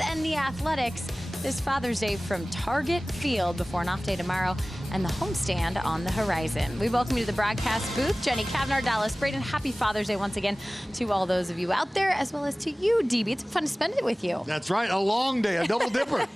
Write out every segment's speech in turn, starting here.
and the Athletics this Father's Day from Target Field before an off day tomorrow and the homestand on the horizon. We welcome you to the broadcast booth. Jenny Kavnar, Dallas Braden, happy Father's Day once again to all those of you out there, as well as to you, DB. It's been fun to spend it with you. That's right, a long day, a double dipper.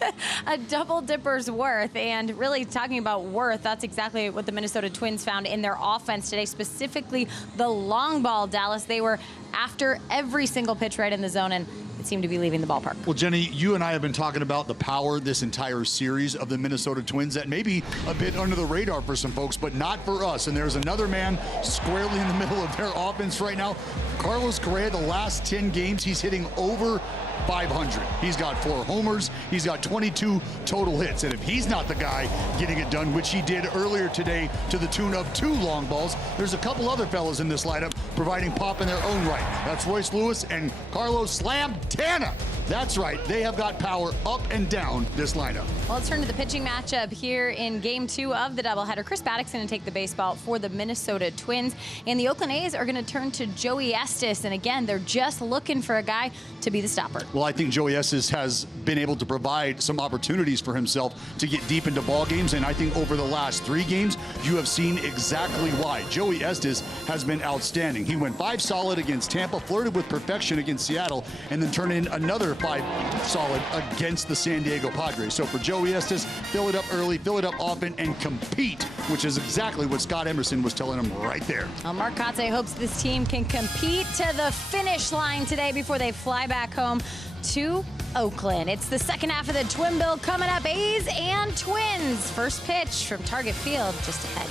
A double dipper's worth, and really talking about worth, that's exactly what the Minnesota Twins found in their offense today, specifically the long ball, Dallas. They were after every single pitch right in the zone, and it seemed to be leaving the ballpark. Well, Jenny, you and I have been talking about the power this entire series of the Minnesota Twins that may be a bit under the radar for some folks, but not for us. And there's another man squarely in the middle of their offense right now. Carlos Correa, the last 10 games, he's hitting over 500. He's got 4 homers. He's got 22 total hits. And if he's not the guy getting it done, which he did earlier today to the tune of 2 long balls, there's a couple other fellas in this lineup providing pop in their own right. That's Royce Lewis and Carlos Slamtana. That's right. They have got power up and down this lineup. Well, let's turn to the pitching matchup here in Game 2 of the doubleheader. Chris Paddock's going to take the baseball for the Minnesota Twins, and the Oakland A's are going to turn to Joey Estes. And again, they're just looking for a guy to be the stopper. Well, I think Joey Estes has been able to provide some opportunities for himself to get deep into ball games, and I think over the last 3 games, you have seen exactly why. Joey Estes has been outstanding. He went 5 solid against Tampa, flirted with perfection against Seattle, and then turned in another 5 solid against the San Diego Padres. So for Joey Estes, fill it up early, fill it up often, and compete, which is exactly what Scott Emerson was telling him right there. Well, Mark Kotsay hopes this team can compete to the finish line today before they fly back home to Oakland. It's the second half of the Twin Bill coming up. A's and Twins. First pitch from Target Field just ahead.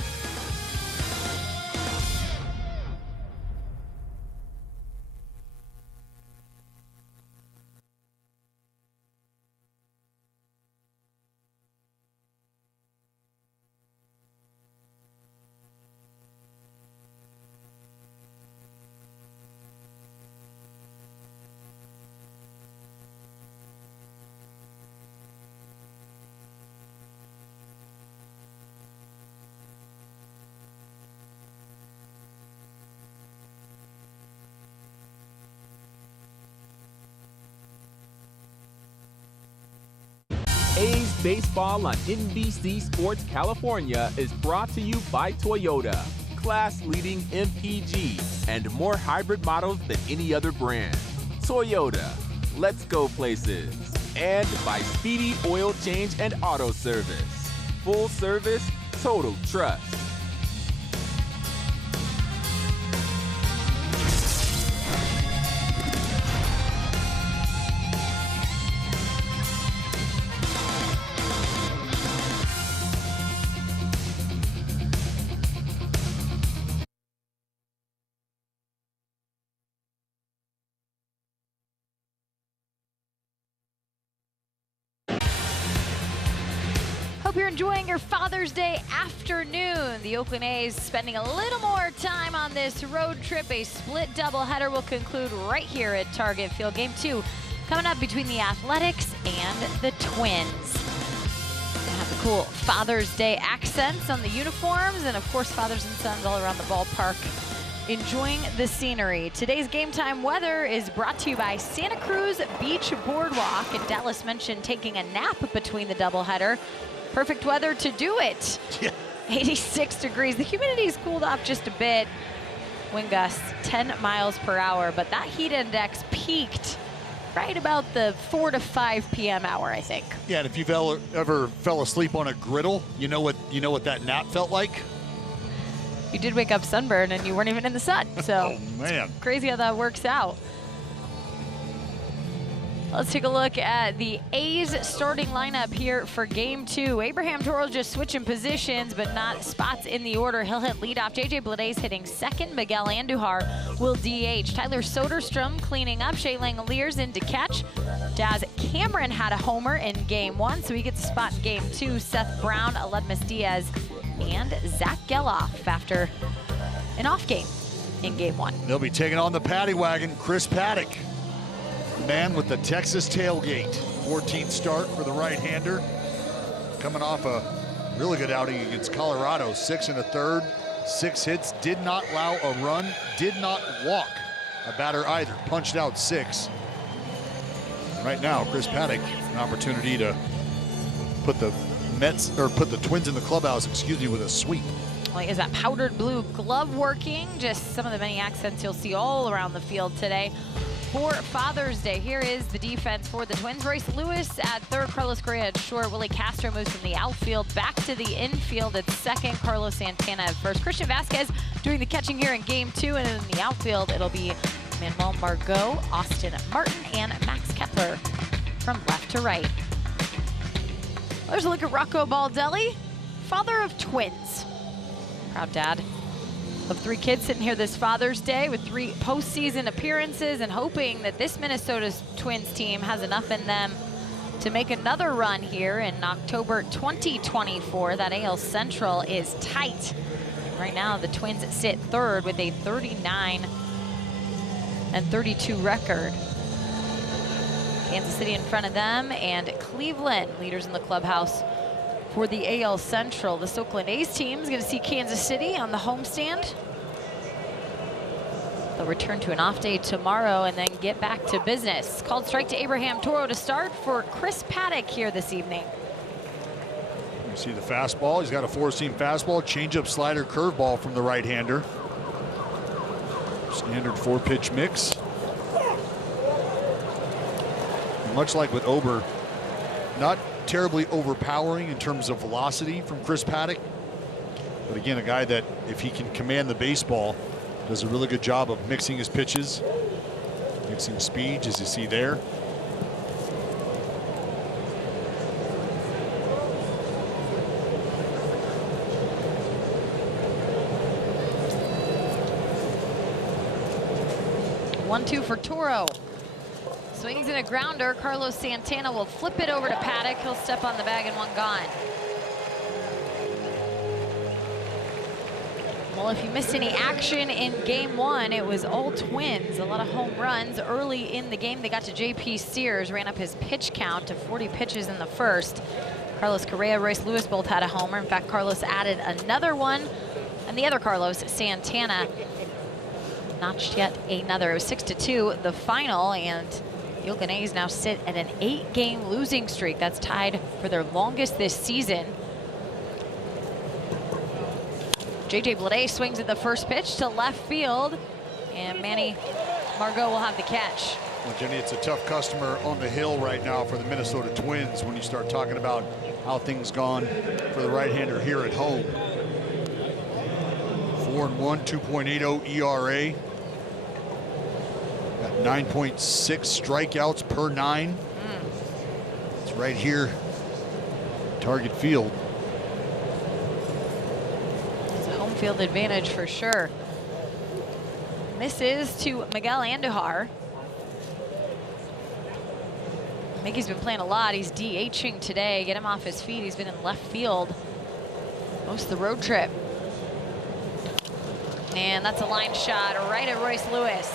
A's Baseball on NBC Sports California is brought to you by Toyota, class-leading MPG, and more hybrid models than any other brand. Toyota, let's go places. And by Speedy Oil Change and Auto Service. Full service, total trust. Hope you're enjoying your Father's Day afternoon. The Oakland A's spending a little more time on this road trip. A split doubleheader will conclude right here at Target Field. Game 2 coming up between the Athletics and the Twins. They have the cool Father's Day accents on the uniforms, and of course fathers and sons all around the ballpark enjoying the scenery. Today's game time weather is brought to you by Santa Cruz Beach Boardwalk. And Dallas mentioned taking a nap between the doubleheader. Perfect weather to do it. Yeah. 86 degrees. The humidity's cooled off just a bit. Wind gusts 10 miles per hour, but that heat index peaked right about the 4 to 5 p.m. hour, I think. Yeah, and if you've ever fell asleep on a griddle, you know what that nap felt like? You did wake up sunburned and you weren't even in the sun. So oh, man. It's crazy how that works out. Let's take a look at the A's starting lineup here for Game 2. Abraham Toro just switching positions, but not spots in the order. He'll hit leadoff. J.J. Bleday hitting second. Miguel Andujar will DH. Tyler Soderstrom cleaning up. Shea Langoliers in to catch. Daz Cameron had a homer in Game 1, so he gets a spot in Game 2. Seth Brown, Aledmus Diaz, and Zach Geloff after an off game in Game 1. They'll be taking on the paddy wagon, Chris Paddock. Man with the Texas tailgate. 14th start for the right-hander. Coming off a really good outing against Colorado. 6 1/3, 6 hits, did not allow a run, did not walk a batter either. Punched out 6. Right now, Chris Paddock, an opportunity to put the Twins in the clubhouse, with a sweep. Well, is that powdered blue glove working? Just some of the many accents you'll see all around the field today for Father's Day. Here is the defense for the Twins. Royce Lewis at third, Carlos Correa at short. Willie Castro moves from the outfield back to the infield at second. Carlos Santana at first. Christian Vasquez doing the catching here in game 2, and in the outfield it'll be Manuel Margot, Austin Martin, and Max Kepler from left to right. There's a look at Rocco Baldelli, father of twins. Proud dad of 3 kids sitting here this Father's Day with 3 postseason appearances and hoping that this Minnesota Twins team has enough in them to make another run here in October 2024. That AL Central is tight. Right now, the Twins sit third with a 39-32 record. Kansas City in front of them, and Cleveland leaders in the clubhouse for the AL Central. This Oakland A's team is going to see Kansas City on the homestand. They'll return to an off day tomorrow and then get back to business. Called strike to Abraham Toro to start for Chris Paddock here this evening. You see the fastball. He's got a 4-seam fastball, changeup, slider, curveball from the right-hander. Standard 4-pitch mix. And much like with Ober, not terribly overpowering in terms of velocity from Chris Paddock, but again, a guy that, if he can command the baseball, does a really good job of mixing his pitches, mixing speeds, as you see there. One-two for Toro. Swings in a grounder. Carlos Santana will flip it over to Paddock. He'll step on the bag and 1 gone. Well, if you missed any action in game 1, it was all Twins. A lot of home runs early in the game. They got to J.P. Sears, ran up his pitch count to 40 pitches in the first. Carlos Correa, Royce Lewis both had a homer. In fact, Carlos added another one. And the other Carlos, Santana, notched yet another. It was 6-2 the final, and the Oakland A's now sit at an 8-game losing streak. That's tied for their longest this season. J.J. Bleday swings at the first pitch to left field, and Manny Margot will have the catch. Well, Jenny, it's a tough customer on the hill right now for the Minnesota Twins when you start talking about how things gone for the right-hander here at home. 4-1, 2.80 ERA. Got 9.6 strikeouts per 9. It's right here, target field. It's a home field advantage for sure. Misses to Miguel Andujar. Mickey's been playing a lot. He's DHing today. Get him off his feet. He's been in left field most of the road trip. And that's a line shot right at Royce Lewis.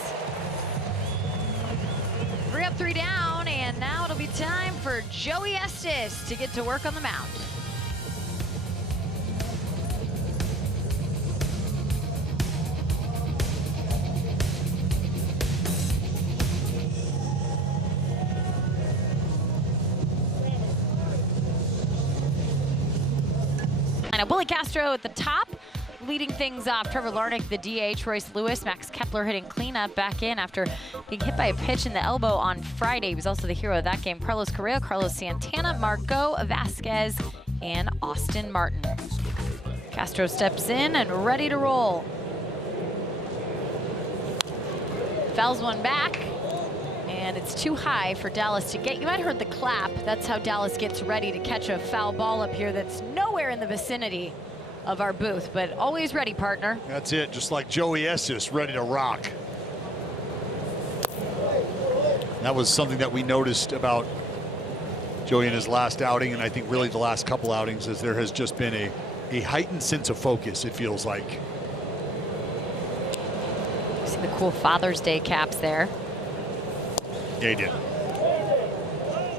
3 up, 3 down, and now it'll be time for Joey Estes to get to work on the mound. And Willie Castro at the top, leading things off. Trevor Larnach, the DH, Royce Lewis, Max Kepler hitting cleanup back in after being hit by a pitch in the elbow on Friday. He was also the hero of that game. Carlos Correa, Carlos Santana, Margot, Vasquez, and Austin Martin. Castro steps in and ready to roll. Fouls one back, and it's too high for Dallas to get. You might have heard the clap. That's how Dallas gets ready to catch a foul ball up here that's nowhere in the vicinity of our booth, but always ready, partner. That's it, just like Joey Estes, ready to rock. That was something that we noticed about Joey in his last outing, and I think really the last couple outings, is there has just been a heightened sense of focus, it feels like. See the cool Father's Day caps there. Yeah, he did.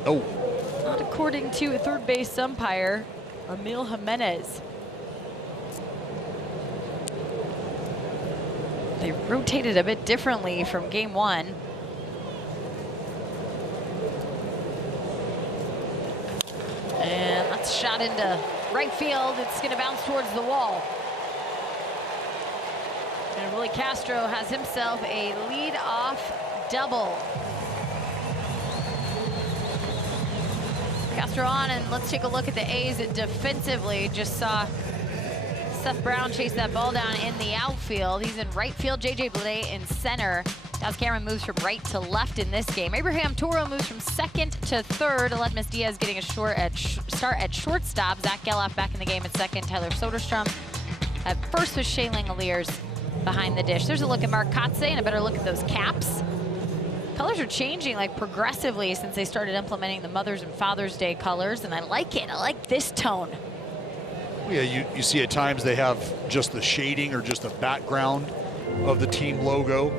Oh. Not according to a third base umpire, Emil Jimenez. They rotated a bit differently from game 1. shot into right field. It's going to bounce towards the wall. And Willie Castro has himself a lead-off double. Castro on, and let's take a look at the A's defensively. Just saw Seth Brown chase that ball down in the outfield. He's in right field, J.J. Bleday in center. Daz Cameron moves from right to left in this game. Abraham Toro moves from second to third. Aledmus Diaz getting a start at shortstop. Zach Geloff back in the game at second. Tyler Soderstrom at first with Shea Langoliers behind the dish. There's a look at Mark Kotze and a better look at those caps. Colors are changing like progressively since they started implementing the Mother's and Father's Day colors, and I like it. I like this tone. Yeah, you see at times they have just the shading or just the background of the team logo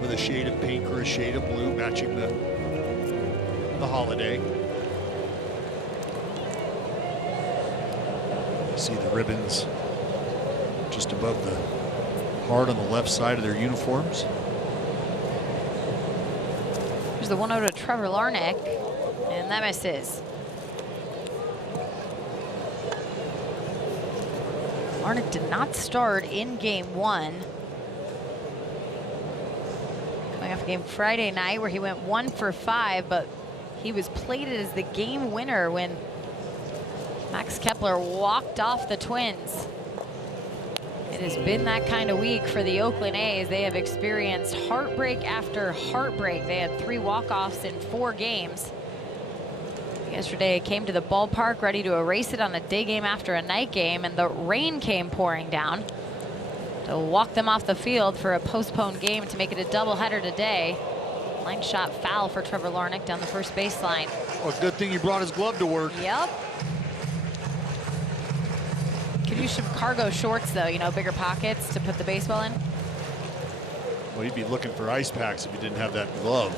with a shade of pink or a shade of blue matching the holiday. You see the ribbons just above the heart on the left side of their uniforms. There's the 1-0 to Trevor Larnach, and that misses. Larnach did not start in game 1. Coming off a game Friday night where he went 1 for 5, but he was plated as the game winner when Max Kepler walked off the Twins. It has been that kind of week for the Oakland A's. They have experienced heartbreak after heartbreak. They had 3 walk-offs in 4 games. Yesterday came to the ballpark ready to erase it on a day game after a night game, and the rain came pouring down to walk them off the field for a postponed game to make it a doubleheader today. Line shot foul for Trevor Larnach down the first baseline. Well, good thing he brought his glove to work. Yep. Could use some cargo shorts, though, you know, bigger pockets to put the baseball in. Well, he'd be looking for ice packs if he didn't have that glove.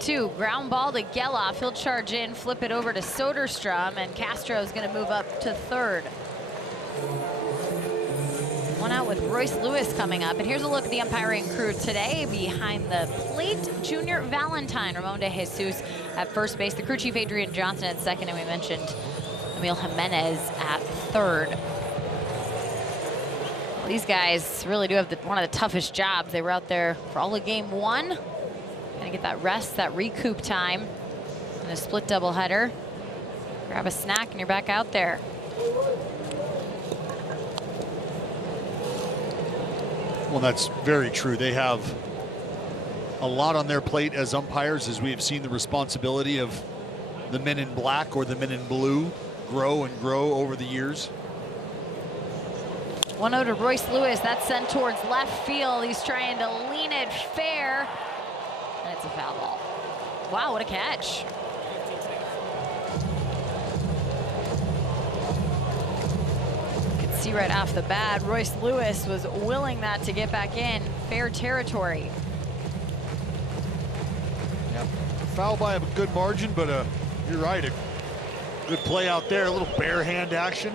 Two, ground ball to Geloff. He'll charge in, flip it over to Soderstrom, and Castro's going to move up to third. One out with Royce Lewis coming up. And here's a look at the umpiring crew today. Behind the plate, Junior Valentine, Ramon de Jesus at first base, the crew chief Adrian Johnson at second, and we mentioned Emil Jimenez at third. Well, these guys really do have one of the toughest jobs. They were out there for all of game 1. Gonna get that rest, that recoup time in a split doubleheader. Grab a snack and you're back out there. Well, that's very true. They have a lot on their plate as umpires, as we have seen the responsibility of the men in black or the men in blue grow and grow over the years. 1-0 to Royce Lewis. That's sent towards left field. He's trying to lean it fair. And it's a foul ball. Wow, what a catch. You can see right off the bat, Royce Lewis was willing that to get back in. Fair territory. Yeah, foul by a good margin, but you're right, a good play out there, a little bare hand action.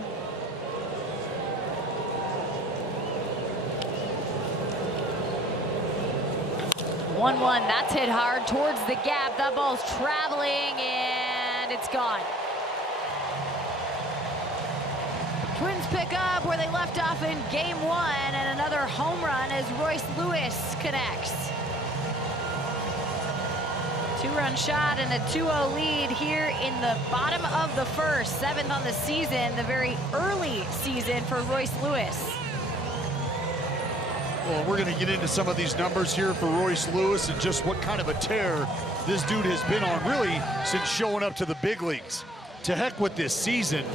1-1, that's hit hard towards the gap. That ball's traveling and it's gone. Twins pick up where they left off in game 1, and another home run as Royce Lewis connects. 2-run shot and a 2-0 lead here in the bottom of the first. 7th on the season, the very early season for Royce Lewis. Well, we're going to get into some of these numbers here for Royce Lewis and just what kind of a tear this dude has been on, really, since showing up to the big leagues. To heck with this season.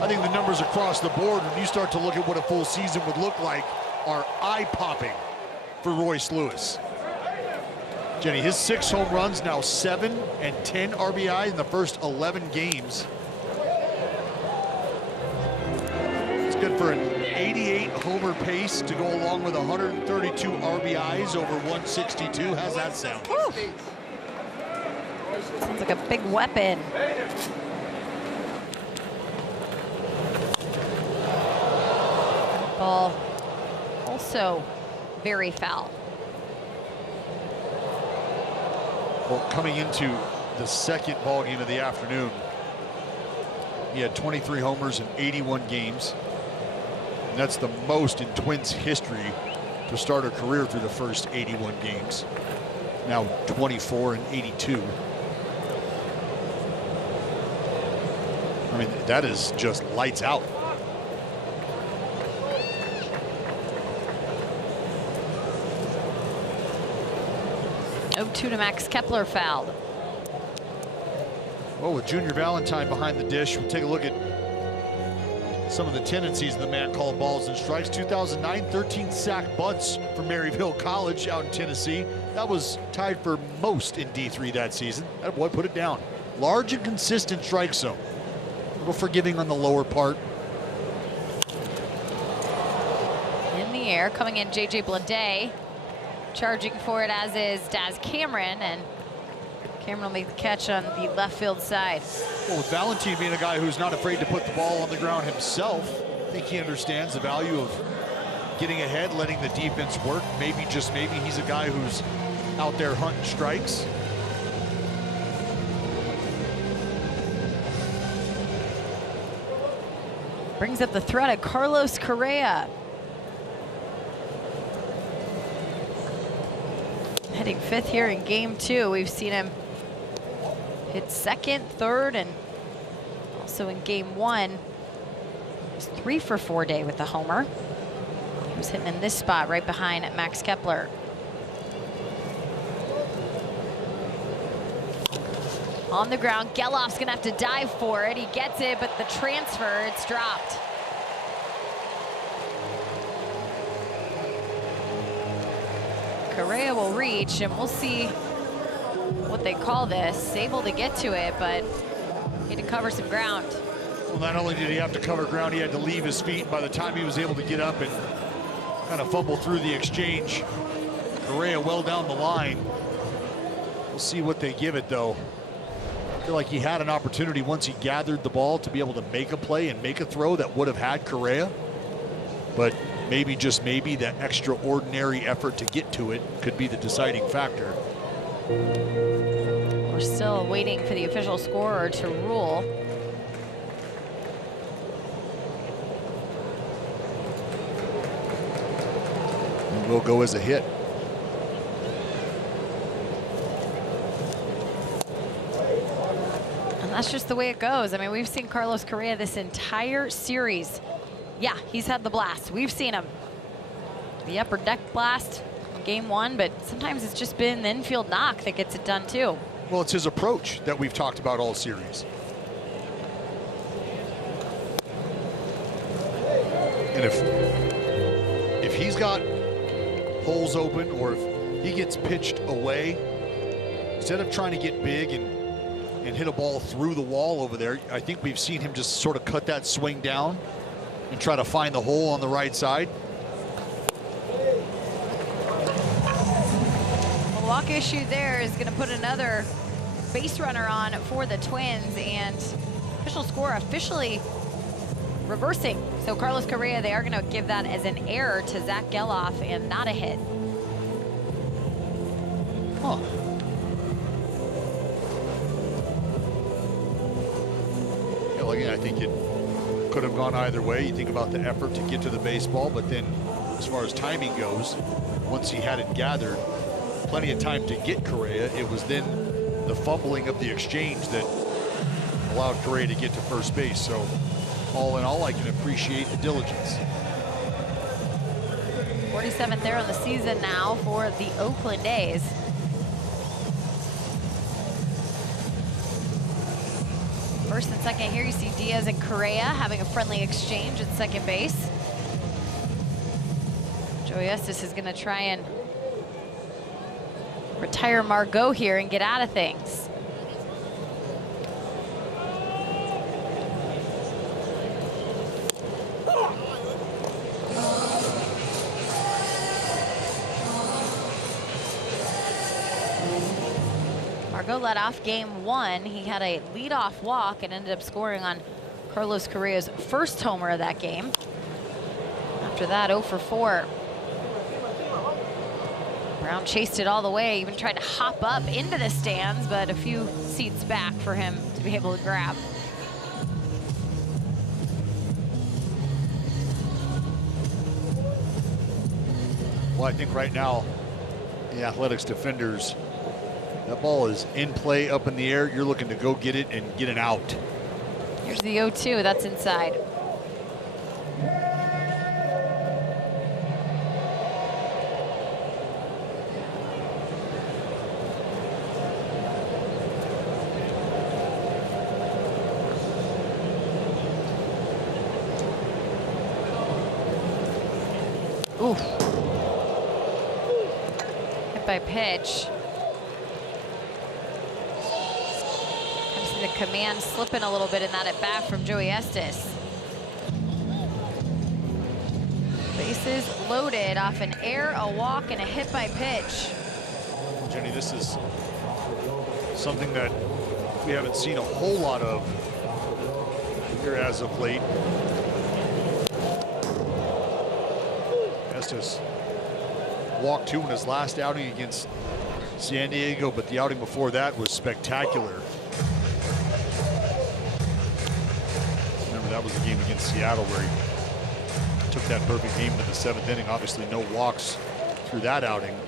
I think the numbers across the board, when you start to look at what a full season would look like, are eye-popping for Royce Lewis. Jenny, his 6 home runs, now 7 and 10 RBI in the first 11 games. It's good for an 88 homer pace to go along with 132 RBIs over 162. How's that sound? Woo. Sounds like a big weapon. Ball also very foul. Well, coming into the second ball game of the afternoon, he had 23 homers in 81 games. And that's the most in Twins history to start a career through the first 81 games. Now 24 and 82. I mean, that is just lights out. Oh, 2 to Max Kepler fouled. Well, with Junior Valentine behind the dish, we'll take a look at some of the tendencies of the man calling balls and strikes. 2009, 13 sack bunts for Maryville College out in Tennessee. That was tied for most in D3 that season. That boy put it down. Large and consistent strike zone. A little forgiving on the lower part. In the air, coming in JJ Blade. Charging for it, as is Daz Cameron, and Cameron will make the catch on the left field side. Well, with Valentine being a guy who's not afraid to put the ball on the ground himself, I think he understands the value of getting ahead, letting the defense work. Maybe, just maybe, he's a guy who's out there hunting strikes. Brings up the threat of Carlos Correa. Hitting 5th here in game 2. We've seen him hit 2nd, 3rd, and also in game 1. He was 3 for 4 day with the homer. He was hitting in this spot right behind Max Kepler. On the ground, Gelof's gonna have to dive for it. He gets it, but the transfer, it's dropped. Correa will reach, and we'll see what they call this. Able to get to it, but he had to cover some ground. Well, not only did he have to cover ground, he had to leave his feet. By the time he was able to get up and kind of fumble through the exchange, Correa well down the line. We'll see what they give it, though. I feel like he had an opportunity once he gathered the ball to be able to make a play and make a throw that would have had Correa. But maybe, just maybe, that extraordinary effort to get to it could be the deciding factor. We're still waiting for the official scorer to rule. It will go as a hit. And that's just the way it goes. I mean, we've seen Carlos Correa this entire series. Yeah, he's had the blast. We've seen him. The upper deck blast in game 1, but sometimes it's just been the infield knock that gets it done too. Well, it's his approach that we've talked about all series. And if he's got holes open, or if he gets pitched away, instead of trying to get big and hit a ball through the wall over there, I think we've seen him just sort of cut that swing down and try to find the hole on the right side. A walk issue there is going to put another base runner on for the Twins, and official score officially reversing. So Carlos Correa, they are going to give that as an error to Zach Gelof and not a hit. Huh. Yeah, well, again, I think it could have gone either way. You think about the effort to get to the baseball, but then as far as timing goes, once he had it gathered, plenty of time to get Correa. It was then the fumbling of the exchange that allowed Correa to get to first base. So all in all, I can appreciate the diligence. 47th there on the season now for the Oakland A's. First and second here, you see Diaz and Correa having a friendly exchange at second base. Joey Estes is going to try and retire Margot here and get out of things. Margot led off game 1. He had a leadoff walk and ended up scoring on Carlos Correa's first homer of that game. After that, 0 for 4. Brown chased it all the way, even tried to hop up into the stands, but a few seats back for him to be able to grab. Well, I think right now, the Athletics defenders, that ball is in play, up in the air. You're looking to go get it and get an out. Here's the 0-2, that's inside. Oof. Hit by pitch. I see the command slipping a little bit in that at bat from Joey Estes. Bases loaded off an air, a walk, and a hit by pitch. Jenny, this is something that we haven't seen a whole lot of here as of late. Estes walked 2 in his last outing against San Diego, but the outing before that was spectacular. Remember, that was the game against Seattle where he took that perfect game into the 7th inning. Obviously no walks through that outing.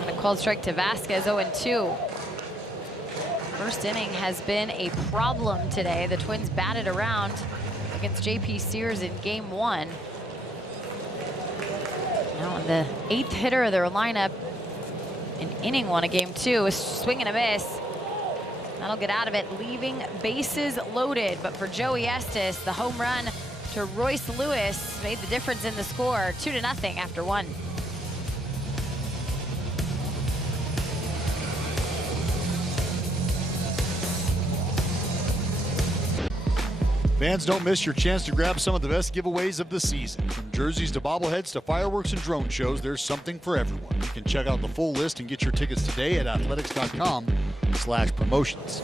And a called strike to Vasquez, 0-2. First inning has been a problem today. The Twins batted around against JP Sears in game 1. Now the 8th hitter of their lineup in inning 1 of game 2 is swing and a miss. That'll get out of it, leaving bases loaded. But for Joey Estes, the home run to Royce Lewis made the difference in the score, 2-0 after 1. Fans, don't miss your chance to grab some of the best giveaways of the season. From jerseys to bobbleheads to fireworks and drone shows, there's something for everyone. You can check out the full list and get your tickets today at athletics.com/promotions.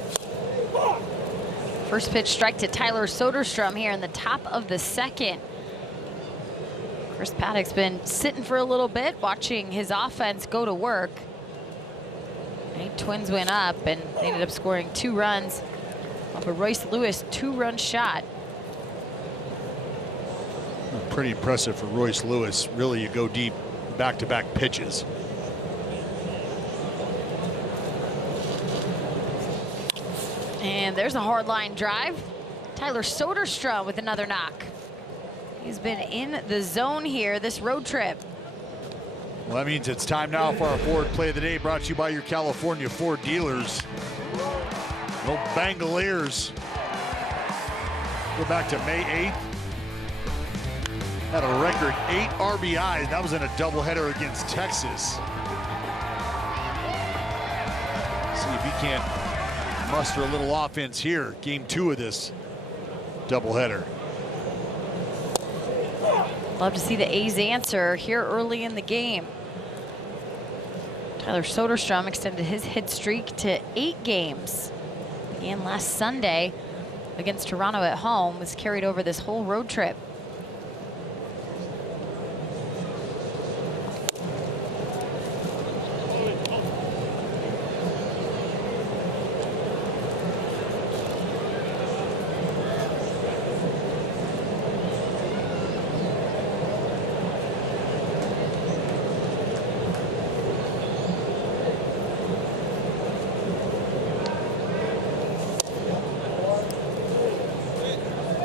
First pitch strike to Tyler Soderstrom here in the top of the 2nd. Chris Paddock's been sitting for a little bit, watching his offense go to work. Twins went up and they ended up scoring 2 runs off a Royce Lewis 2-run shot. Pretty impressive for Royce Lewis. Really, you go deep, back-to-back pitches. And there's a hard line drive. Tyler Soderstrom with another knock. He's been in the zone here this road trip. Well, that means it's time now for our Ford Play of the Day, brought to you by your California Ford dealers. No Bangaliers. Go back to May 8th. Had a record 8 RBIs. That was in a doubleheader against Texas. See if he can't muster a little offense here. Game 2 of this doubleheader. Love to see the A's answer here early in the game. Tyler Soderstrom extended his hit streak to 8 games. Began last Sunday against Toronto at home, was carried over this whole road trip.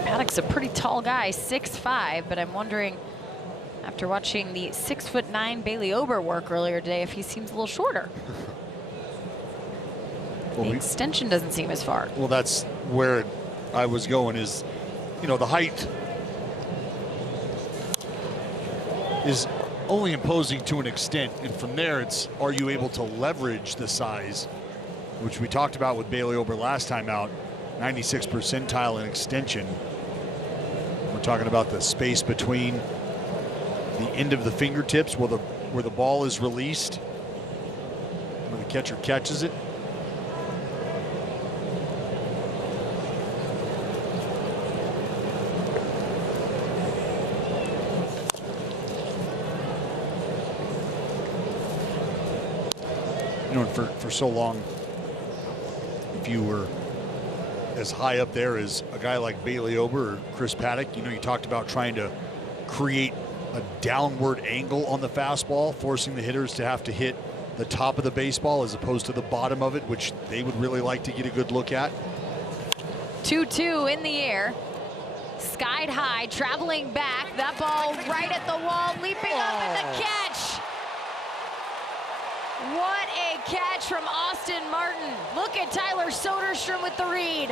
Paddock's a pretty tall guy, 6'5", but I'm wondering, after watching the 6'9" Bailey Ober work earlier today, if he seems a little shorter. Well, the extension doesn't seem as far. Well, that's where I was going, is, you know, the height is only imposing to an extent, and from there it's, are you able to leverage the size, which we talked about with Bailey Ober last time out, 96th percentile in extension. We're Talking about the space between the end of the fingertips where the ball is released, where the catcher catches it. You know, for so long, if you were as high up there as a guy like Bailey Ober or Chris Paddock, you know, you talked about trying to create a downward angle on the fastball, forcing the hitters to have to hit the top of the baseball as opposed to the bottom of it, which they would really like to get a good look at. 2-2 in the air. Skied high, traveling back. That ball right at the wall, leaping up in the catch. What a catch from Austin Martin. Look at Tyler Soderstrom with the read.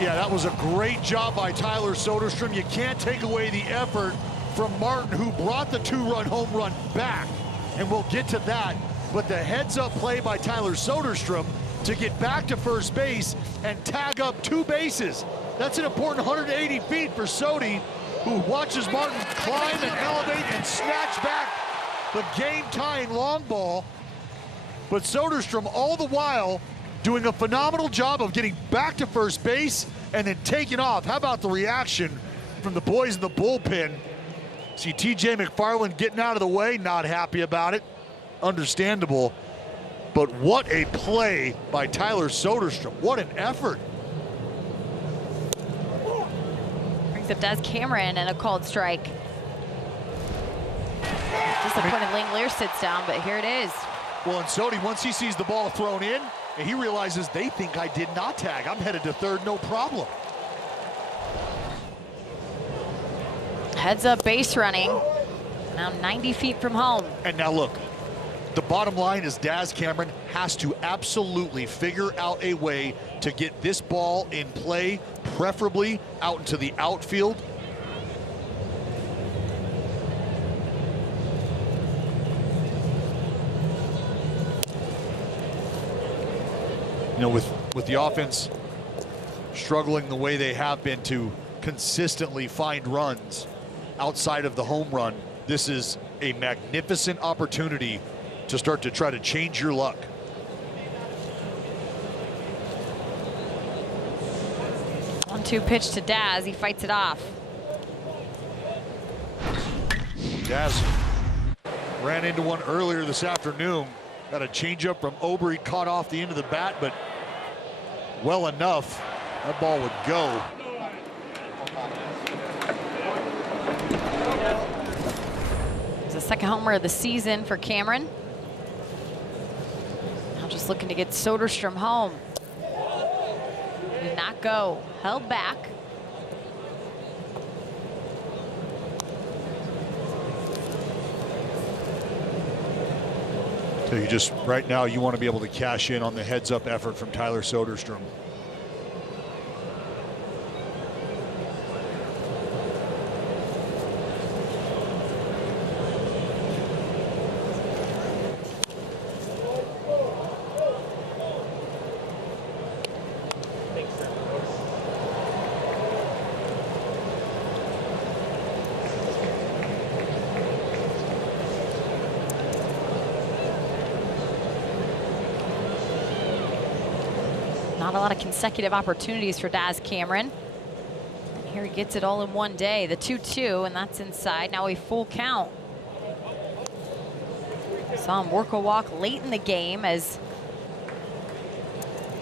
Yeah, that was a great job by Tyler Soderstrom. You can't take away the effort from Martin, who brought the 2-run home run back. And we'll get to that. But the heads-up play by Tyler Soderstrom to get back to first base and tag up 2 bases. That's an important 180 feet for Sody, who watches Martin climb and elevate and snatch back the game-tying long ball. But Soderstrom all the while doing a phenomenal job of getting back to first base and then taking off. How about the reaction from the boys in the bullpen? See TJ McFarland getting out of the way, not happy about it. Understandable. But what a play by Tyler Soderstrom. What an effort. Brings up Daz Cameron and a called strike. Disappointed Langelier sits down, but here it is. Well, and Sody, once he sees the ball thrown in, and he realizes they think I did not tag. I'm headed to third, no problem. Heads up base running. Now 90 feet from home. And now look, the bottom line is Daz Cameron has to absolutely figure out a way to get this ball in play, preferably out into the outfield. You know, with the offense struggling the way they have been to consistently find runs outside of the home run, this is a magnificent opportunity to start to try to change your luck. One-two pitch to Daz. He fights it off. Daz ran into one earlier this afternoon. Got a changeup from Ober. He caught off the end of the bat, but well enough. That ball would go. It's the second homer of the season for Cameron. Now just looking to get Soderstrom home. Did not go. Held back. So you just, right now, you want to be able to cash in on the heads-up effort from Tyler Soderstrom. Not a lot of consecutive opportunities for Daz Cameron. And here he gets it all in one day. The 2-2, and that's inside. Now a full count. Saw him work a walk late in the game as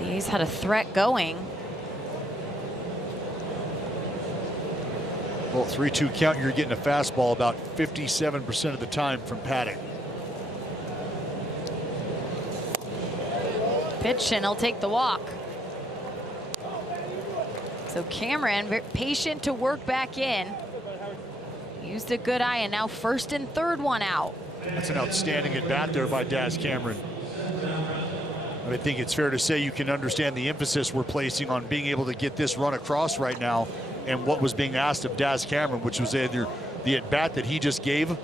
the A's had a threat going. Well, 3-2 count, you're getting a fastball about 57% of the time from Paddock. Pitch, and he'll take the walk. So Cameron, very patient to work back in. Used a good eye, and now first and third one out. That's an outstanding at bat there by Daz Cameron. I think it's fair to say you can understand the emphasis we're placing on being able to get this run across right now, and what was being asked of Daz Cameron, which was either the at bat that he just gave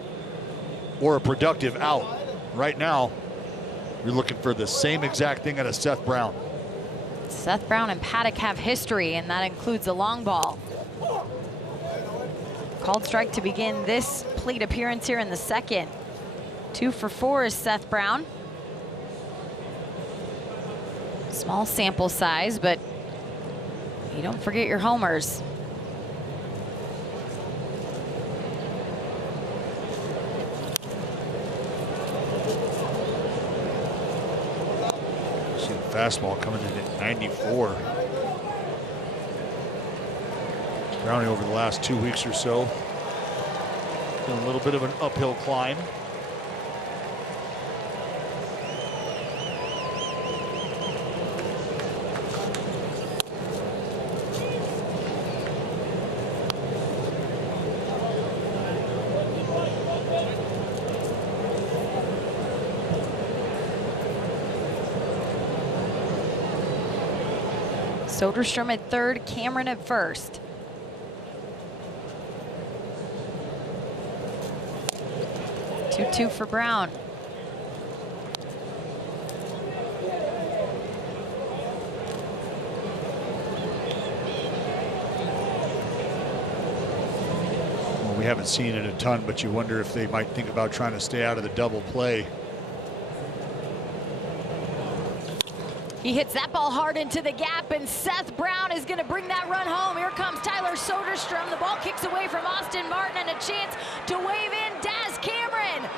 or a productive out. Right now, you're looking for the same exact thing out of Seth Brown. Seth Brown and Paddock have history, and that includes a long ball. Called strike to begin this plate appearance here in the second. 2 for 4 is Seth Brown. Small sample size, but you don't forget your homers. See the fastball coming in at 94. Brownie over the last 2 weeks or so, been a little bit of an uphill climb. Soderstrom at third, Cameron at first. Two for Brown. Well, we haven't seen it a ton, but you wonder if they might think about trying to stay out of the double play. He hits that ball hard into the gap, and Seth Brown is going to bring that run home. Here comes Tyler Soderstrom. The ball kicks away from Austin Martin, and a chance to wave in Daz Cameron.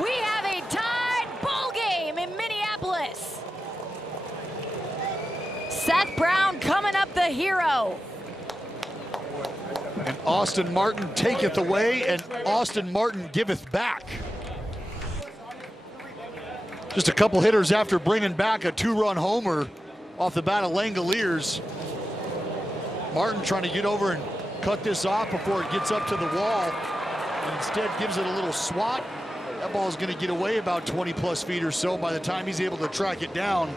We have a tied ball game in Minneapolis. Seth Brown coming up the hero. And Austin Martin taketh away, and Austin Martin giveth back. Just a couple hitters after bringing back a 2-run homer off the bat of Langoliers. Martin trying to get over and cut this off before it gets up to the wall, and instead gives it a little swat. That ball is going to get away about 20+ feet or so by the time he's able to track it down.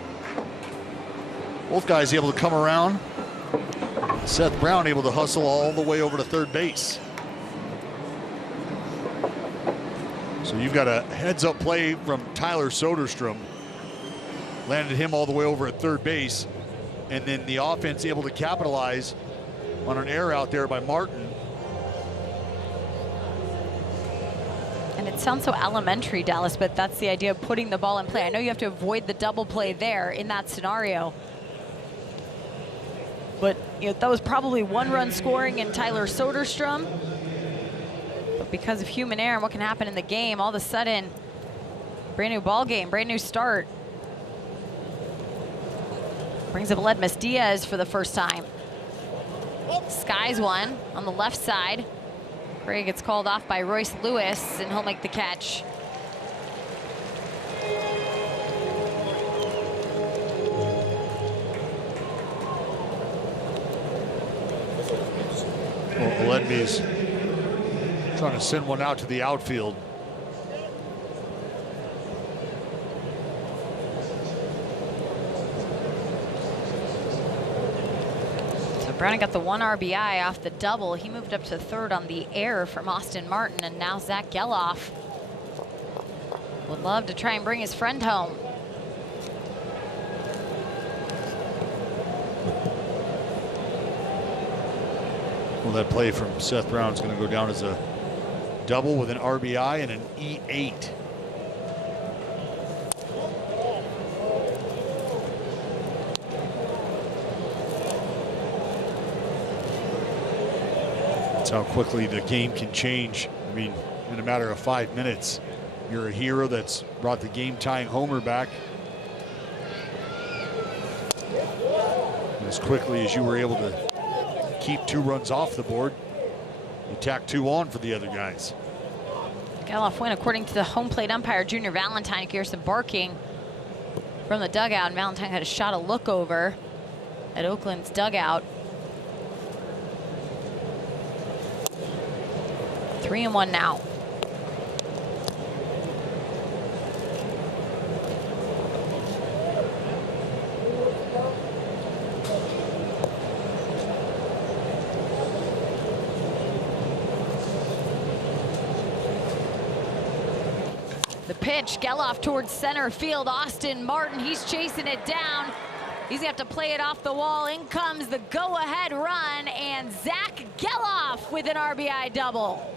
Both guys able to come around. Seth Brown able to hustle all the way over to third base. So you've got a heads-up play from Tyler Soderstrom. Landed him all the way over at third base. And then the offense able to capitalize on an error out there by Martin. And it sounds so elementary, Dallas, but that's the idea of putting the ball in play. I know you have to avoid the double play there in that scenario. But you know, that was probably 1-run scoring in Tyler Soderstrom. But because of human error and what can happen in the game, all of a sudden, brand new ball game, brand new start. Brings up Ledmus Diaz for the first time. Skies one on the left side. Gray gets called off by Royce Lewis, and he'll make the catch. Well, Ledby's trying to send one out to the outfield. So Browning got the 1 RBI off the double. He moved up to third on the error from Austin Martin, and now Zach Geloff would love to try and bring his friend home. Well, that play from Seth Brown is going to go down as a double with an RBI and an E8. That's how quickly the game can change. I mean, in a matter of 5 minutes, you're a hero that's brought the game-tying homer back. And as quickly as you were able to keep 2 runs off the board, you tack 2 on for the other guys. Geloff win according to the home plate umpire, Junior Valentine. You hear some barking from the dugout, and Valentine had a shot of look over at Oakland's dugout. 3-1 now. The pitch, Geloff towards center field. Austin Martin, he's chasing it down. He's gonna have to play it off the wall. In comes the go-ahead run, and Zach Geloff with an RBI double.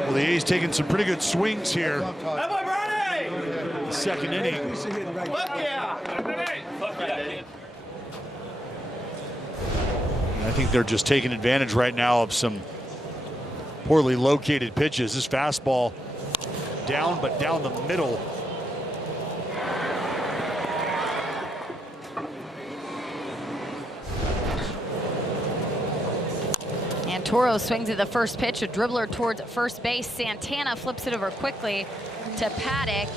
Well, the A's taking some pretty good swings here. The second inning. And I think they're just taking advantage right now of some poorly located pitches. This fastball down, but down the middle. And Toro swings at the first pitch, a dribbler towards first base. Santana flips it over quickly to Paddock,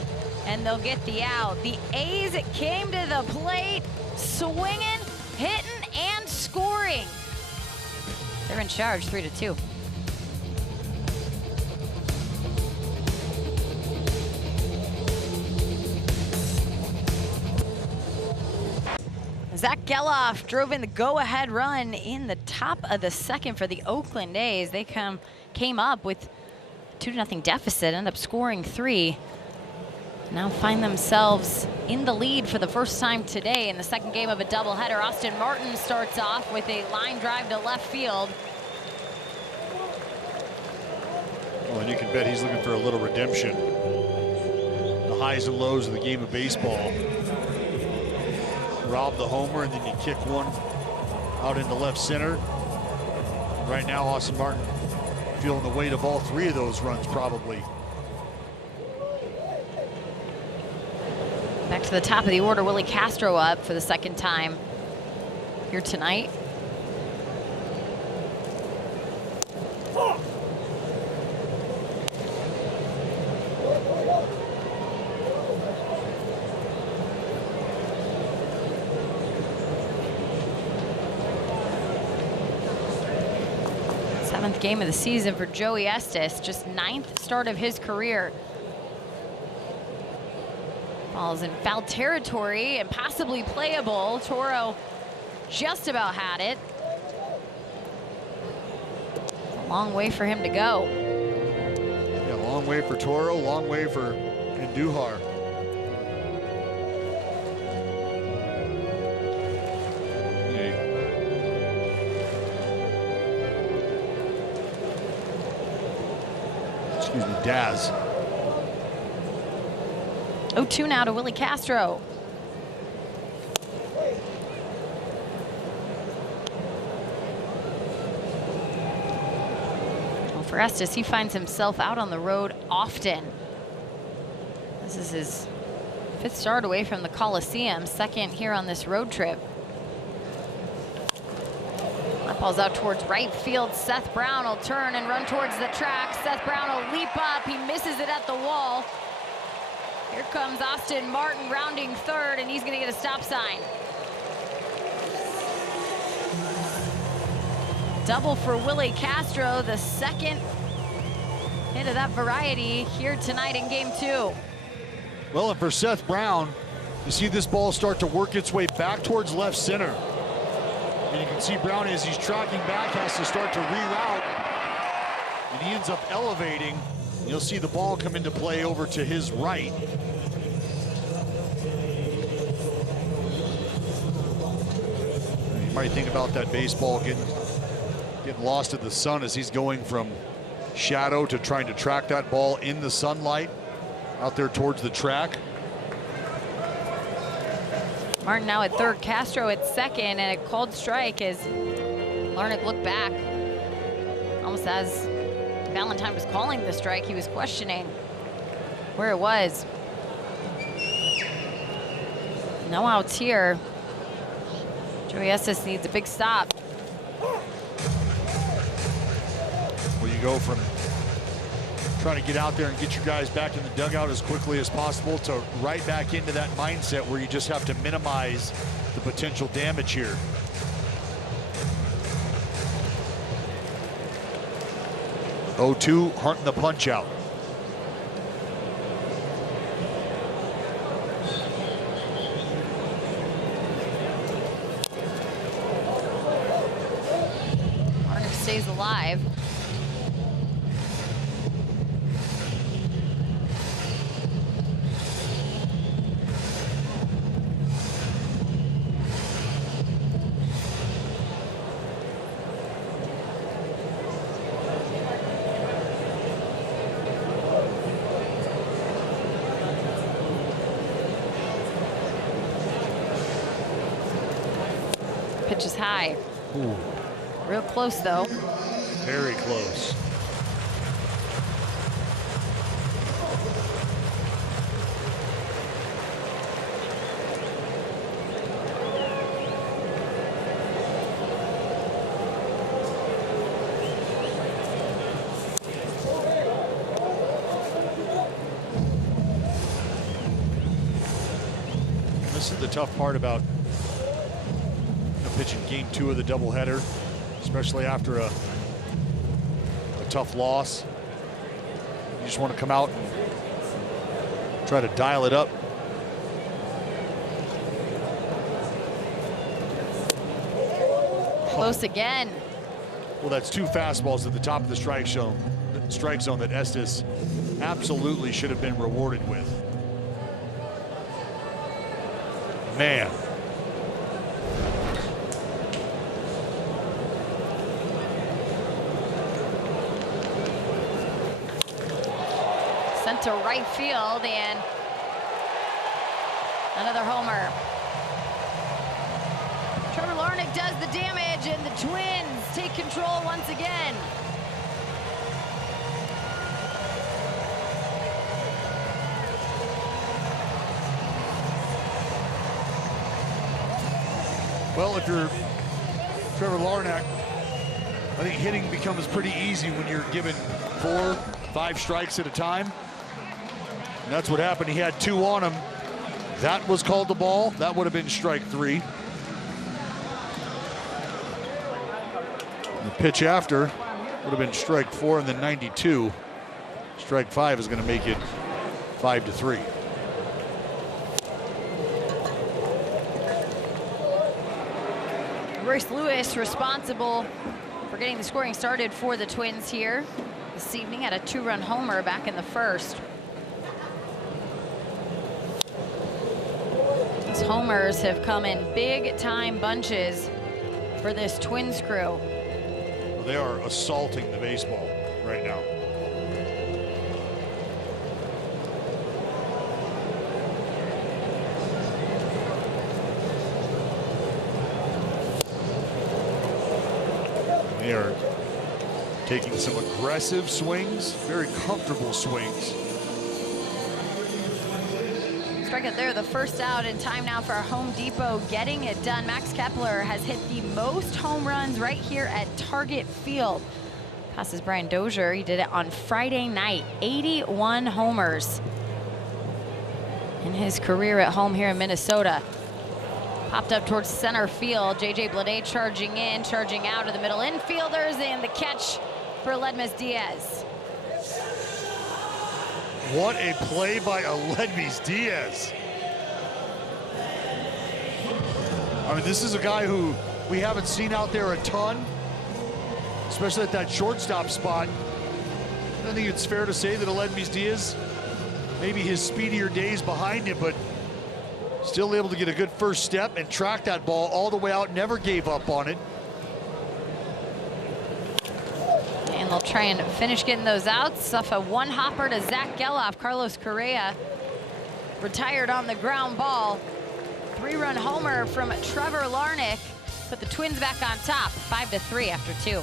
and they'll get the out. The A's came to the plate, swinging, hitting, and scoring. They're in charge, 3-2. Zach Geloff drove in the go-ahead run in the top of the second for the Oakland A's. They came up with a 2-0 deficit, ended up scoring 3. Now find themselves in the lead for the first time today in the second game of a doubleheader. Austin Martin starts off with a line drive to left field. Well, and you can bet he's looking for a little redemption. The highs and lows of the game of baseball. Rob the homer, and then you kick one out into left center. Right now, Austin Martin feeling the weight of all 3 of those runs, probably. Back to the top of the order, Willie Castro up for the second time here tonight. Seventh game of the season for Joey Estes, just 9th start of his career. Ball's in foul territory and possibly playable. Toro just about had it. A long way for him to go. Yeah, long way for Toro, long way for Andujar. Excuse me, Daz. 0-2 now to Willie Castro. Well, for Estes, he finds himself out on the road often. This is his 5th start away from the Coliseum, 2nd here on this road trip. That ball's out towards right field. Seth Brown will turn and run towards the track. Seth Brown will leap up. He misses it at the wall. Here comes Austin Martin rounding third, and he's going to get a stop sign. Double for Willie Castro, the 2nd hit of that variety here tonight in game 2. Well, and for Seth Brown, you see this ball start to work its way back towards left center. And you can see Brown, as he's tracking back, has to start to reroute. And he ends up elevating. You'll see the ball come into play over to his right. You might think about that baseball getting lost in the sun as he's going from shadow to trying to track that ball in the sunlight out there towards the track. Martin now at third, Castro at second, and a called strike as Larnach looked back. Almost as Valentine was calling the strike, he was questioning where it was. No outs here. Joey Estes needs a big stop. Well, you go from trying to get out there and get your guys back in the dugout as quickly as possible to right back into that mindset where you just have to minimize the potential damage here. Oh, 2 hunting the punch out. Larnach stays alive. Pitch is high. Ooh. Real close, though. Very close. This is the tough part about pitching game 2 of the doubleheader, especially after a tough loss. You just want to come out and try to dial it up. Close again. Well, that's 2 fastballs at the top of the strike zone that Estes absolutely should have been rewarded with. Man. Sent to right field, and another homer. Trevor Larnach does the damage, and the Twins take control once again. Well, if you're Trevor Larnach, I think hitting becomes pretty easy when you're given 4, 5 strikes at a time. And that's what happened. He had 2 on him. That was called the ball. That would have been strike 3. The pitch after would have been strike 4 and then 92. Strike 5 is going to make it 5-3. Royce Lewis responsible for getting the scoring started for the Twins here this evening at a 2-run homer back in the first. These homers have come in big-time bunches for this Twins crew. Well, they are assaulting the baseball right now. They are taking some aggressive swings, very comfortable swings. Strikeout there, the first out, in time now for Home Depot getting it done. Max Kepler has hit the most home runs right here at Target Field. Passes Brian Dozier. He did it on Friday night. 81 homers in his career at home here in Minnesota. Popped up towards center field. J.J. Bleday charging in, charging out of the middle infielders, and the catch for Aledmys Diaz. What a play by Aledmys Diaz. I mean, this is a guy who we haven't seen out there a ton, especially at that shortstop spot. I think it's fair to say that Aledmys Diaz, maybe his speedier days behind him, but still able to get a good first step and track that ball all the way out, never gave up on it. And they'll try and finish getting those outs. Stuff a one-hopper to Zach Geloff. Carlos Correa retired on the ground ball. 3-run homer from Trevor Larnach put the Twins back on top, 5-3 after 2.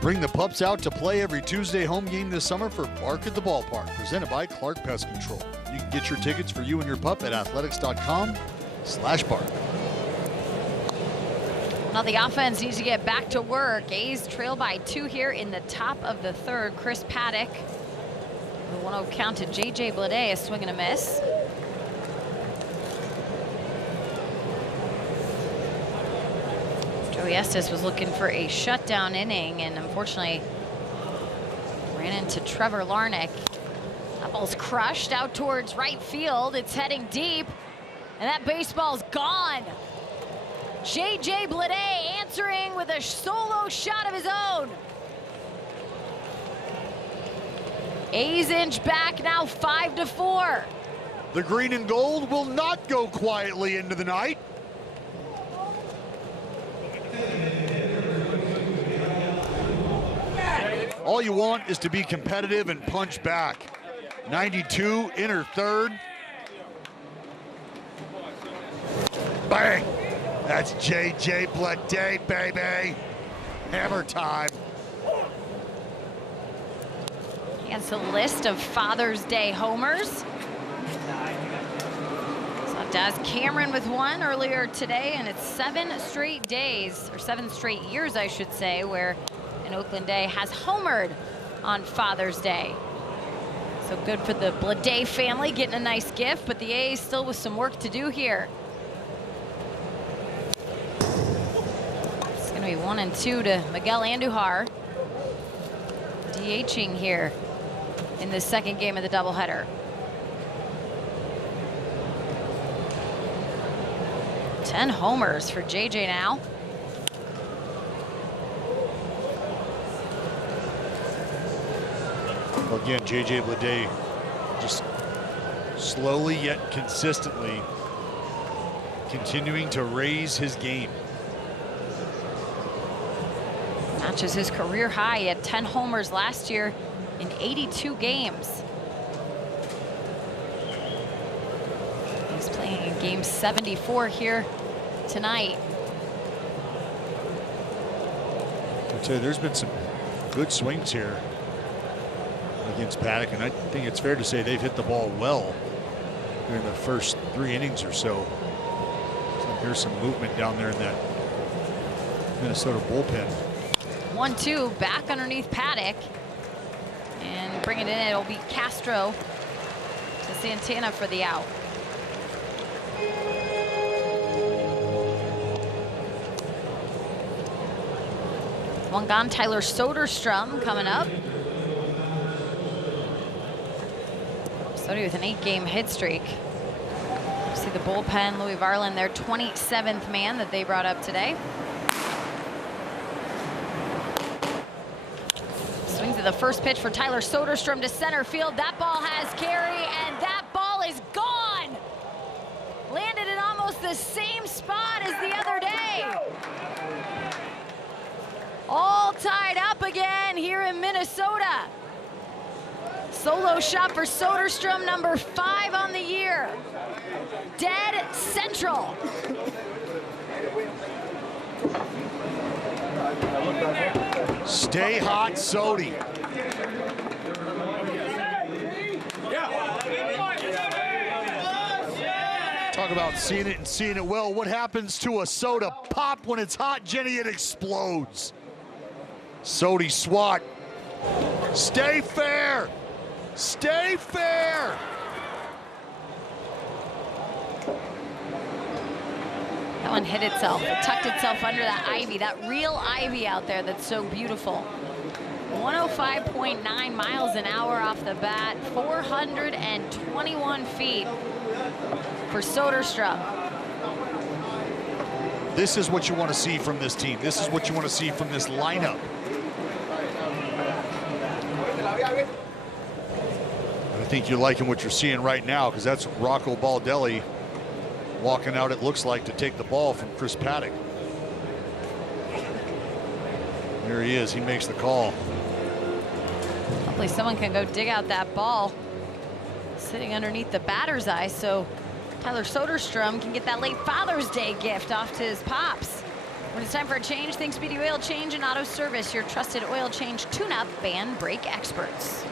Bring the pups out to play every Tuesday home game this summer for Bark at the Ballpark, presented by Clark Pest Control. You can get your tickets for you and your pup at athletics.com/bark. Now the offense needs to get back to work. A's trail by 2 here in the top of the third. Chris Paddock, the 1-0 count to J.J. Bleday, a swing and a miss. Joey Estes was looking for a shutdown inning and unfortunately ran into Trevor Larnach. That ball's crushed out towards right field. It's heading deep, and that baseball's gone. J.J. Bleday answering with a solo shot of his own. A's inch back now 5-4. The green and gold will not go quietly into the night. All you want is to be competitive and punch back. 92, inner third. Bang! That's J.J. Bleday, baby. Hammer time. He has a list of Father's Day homers. Saw Daz Cameron with one earlier today, and it's 7 straight days, or 7 straight years, I should say, where an Oakland Day has homered on Father's Day. So good for the Bleday family, getting a nice gift, but the A's still with some work to do here. It's going to be 1 and 2 to Miguel Andujar, DHing here in the second game of the doubleheader. 10 homers for JJ now. Well, again, J.J. Bleday just slowly yet consistently continuing to raise his game. Matches his career high. He had 10 homers last year in 82 games. He's playing in game 74 here tonight. I'll tell you, there's been some good swings here against Paddock, and I think it's fair to say they've hit the ball well during the first 3 innings or so. So here's some movement down there in that Minnesota bullpen. 1-2 back underneath Paddock, and bringing it in, it'll be Castro to Santana for the out. One gone. Tyler Soderstrom coming up. Sody with an 8-game hit streak. See the bullpen, Louis Varland, their 27th man that they brought up today. Swings at the first pitch for Tyler Soderstrom to center field. That ball has carry, and that ball is gone. Landed in almost the same spot as the other day. All tied up again here in Minnesota. Solo shot for Soderstrom, number 5 on the year. Dead central. Stay hot, Sody. Talk about seeing it and seeing it well. What happens to a soda pop when it's hot, Jenny? It explodes. Sody swat. Stay fair. Stay fair. That one hit itself. It tucked itself under that ivy, that real ivy out there that's so beautiful. 105.9 miles an hour off the bat, 421 feet for Soderstrom. This is what you want to see from this team. This is what you want to see from this lineup. I think you're liking what you're seeing right now, because that's Rocco Baldelli walking out, it looks like, to take the ball from Chris Paddock. There he is. He makes the call. Hopefully someone can go dig out that ball sitting underneath the batter's eye, so Tyler Soderstrom can get that late Father's Day gift off to his pops. When it's time for a change, think Speedy Oil Change and Auto Service, your trusted oil change tune-up and brake experts.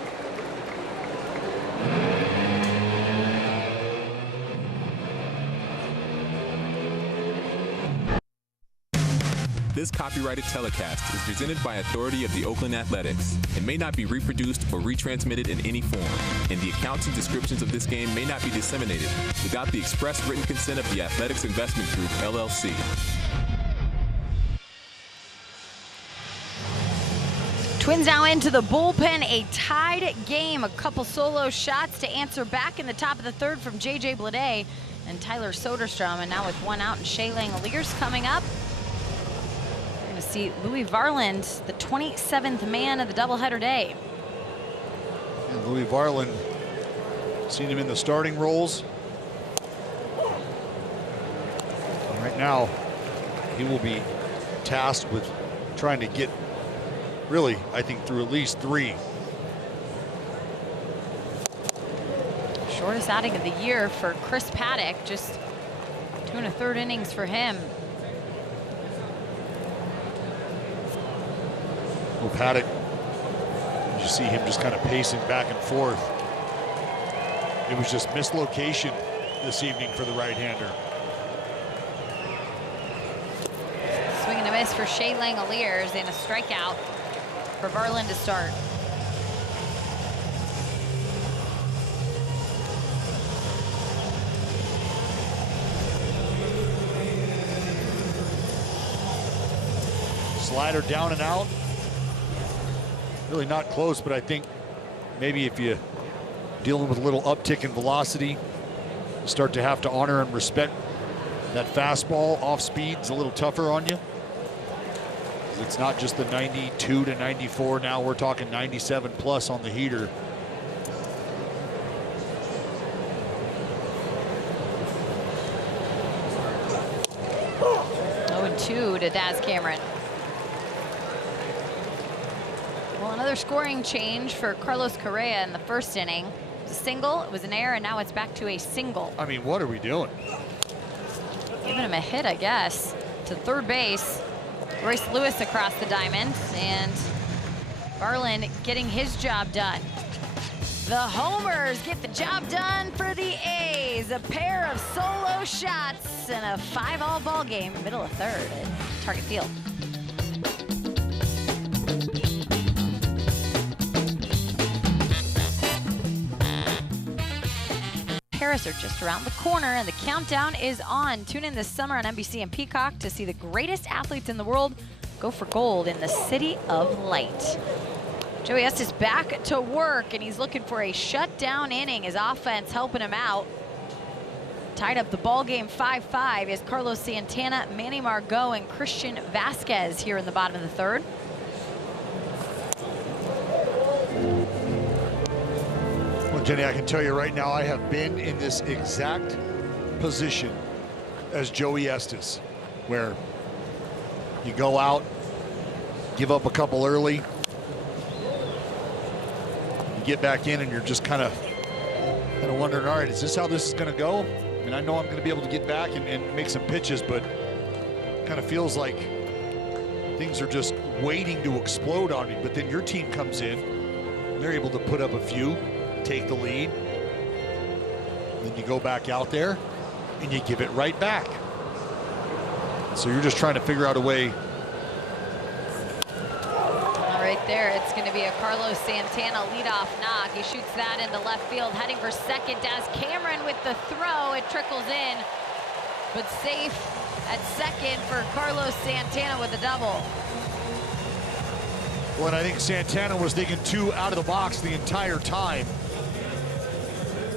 This copyrighted telecast is presented by authority of the Oakland Athletics. It may not be reproduced or retransmitted in any form, and the accounts and descriptions of this game may not be disseminated without the express written consent of the Athletics Investment Group, LLC. Twins now into the bullpen, a tied game. A couple solo shots to answer back in the top of the third from J.J. Bleday and Tyler Soderstrom. And now with one out and Shea Langoliers coming up. We're going to see Louis Varland, the 27th man of the doubleheader day. And Louis Varland, seen him in the starting roles. And right now, he will be tasked with trying to get, really, I think, through at least 3. Shortest outing of the year for Chris Paddock, just 2 1/3 innings for him. Well, Paddock, you see him just kind of pacing back and forth. It was just mislocation this evening for the right-hander. Swing and a miss for Shea Langoliers and a strikeout for Varland to start. Slider down and out. Really not close, but I think maybe if you're dealing with a little uptick in velocity, you start to have to honor and respect that fastball. Off speed's a little tougher on you. It's not just the 92 to 94. Now we're talking 97 plus on the heater. Oh, and 2 to Daz Cameron. Well, another scoring change for Carlos Correa in the first inning. It was a single, it was an error, and now it's back to a single. I mean, what are we doing? Giving him a hit, I guess, to third base. Royce Lewis across the diamond, and Varland getting his job done. The homers get the job done for the A's. A pair of solo shots and a 5-all ball game, middle of third at Target Field. Paris are just around the corner, and the countdown is on. Tune in this summer on NBC and Peacock to see the greatest athletes in the world go for gold in the City of Light. Joey Estes back to work, and he's looking for a shutdown inning. His offense helping him out. Tied up the ball game 5-5 is Carlos Santana, Manny Margot, and Christian Vasquez here in the bottom of the third. Well, Jenny, I can tell you right now, I have been in this exact position as Joey Estes, where you go out, give up a couple early, you get back in, and you're just kind of wondering, all right, is this how this is going to go? I mean, I know I'm going to be able to get back and make some pitches, but it kind of feels like things are just waiting to explode on me. But then your team comes in, and they're able to put up a few, take the lead, then you go back out there and you give it right back. So you're just trying to figure out a way. Right there, it's going to be a Carlos Santana leadoff knock. He shoots that into left field, heading for second. Daz Cameron with the throw. It trickles in, but safe at second for Carlos Santana with a double. Well, and I think Santana was thinking 2 out of the box the entire time.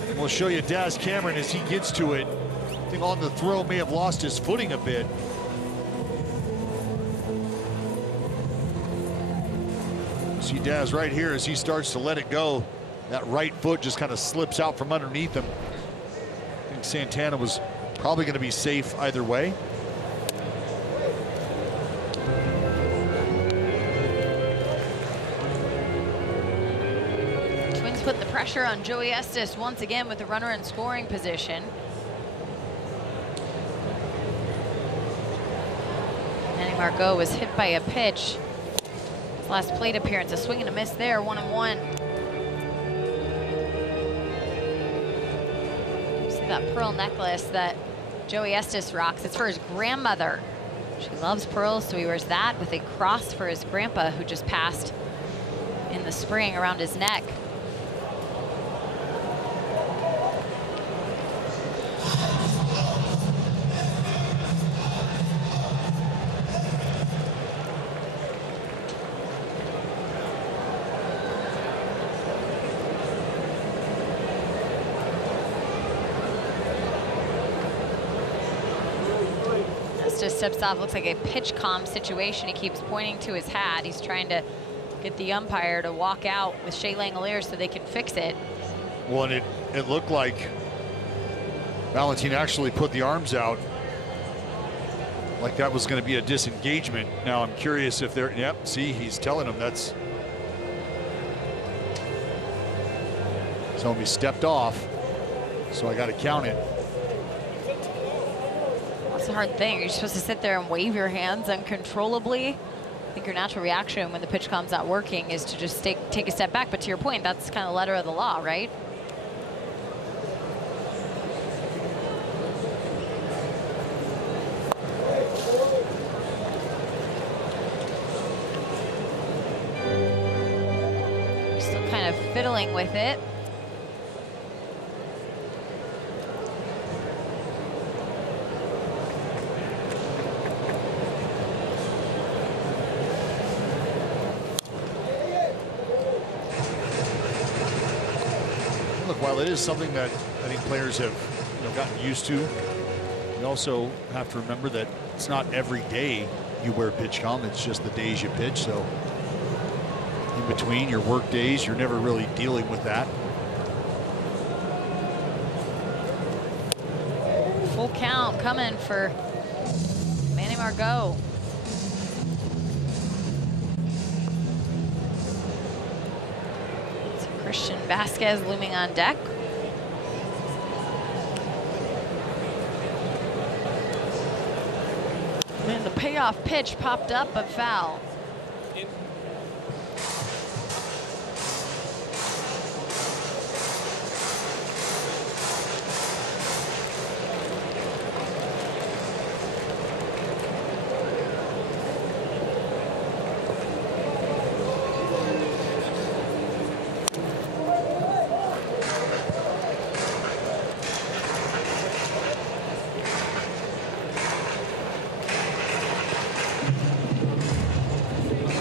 And we'll show you Daz Cameron as he gets to it. I think on the throw may have lost his footing a bit. See Daz right here as he starts to let it go. That right foot just kind of slips out from underneath him. I think Santana was probably going to be safe either way. Twins put the pressure on Joey Estes once again with the runner in scoring position. Manny Margot was hit by a pitch. His last plate appearance, a swing and a miss there, 1-1. See that pearl necklace that Joey Estes rocks? It's for his grandmother. She loves pearls, so he wears that with a cross for his grandpa who just passed in the spring around his neck. Just steps off, looks like a pitch calm situation. He keeps pointing to his hat. He's trying to get the umpire to walk out with Shea Langoliers so they can fix it. Well, and it looked like Valentin actually put the arms out like that was going to be a disengagement. Now I'm curious if they're, yep, see, he's telling him that's. So he stepped off. So I got to count it. That's a hard thing. You're supposed to sit there and wave your hands uncontrollably. I think your natural reaction when the pitch com's not working is to just take a step back. But to your point, that's kind of letter of the law, right? Still kind of fiddling with it. While it is something that I think players have gotten used to, you also have to remember that it's not every day you wear pitch com. It's just the days you pitch. So in between your work days, you're never really dealing with that. Full count coming for Manny Margot. Christian Vasquez looming on deck. And the payoff pitch popped up, but foul.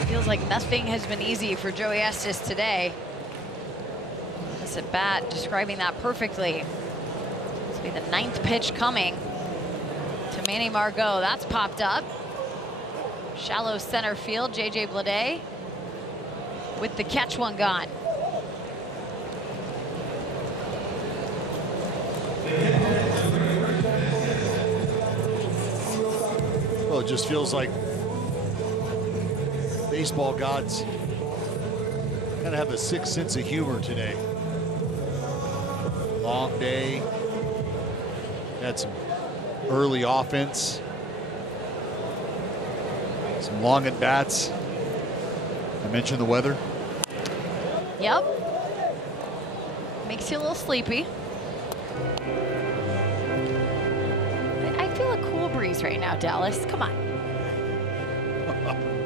Feels like nothing has been easy for Joey Estes today. This at bat describing that perfectly. This will be the 9th pitch coming to Manny Margot. That's popped up. Shallow center field, JJ Bleday with the catch, one gone. Well, it just feels like baseball gods kind of have a sixth sense of humor today. Long day. Had some early offense. Some long at bats. I mentioned the weather. Yep. Makes you a little sleepy. I feel a cool breeze right now, Dallas. Come on.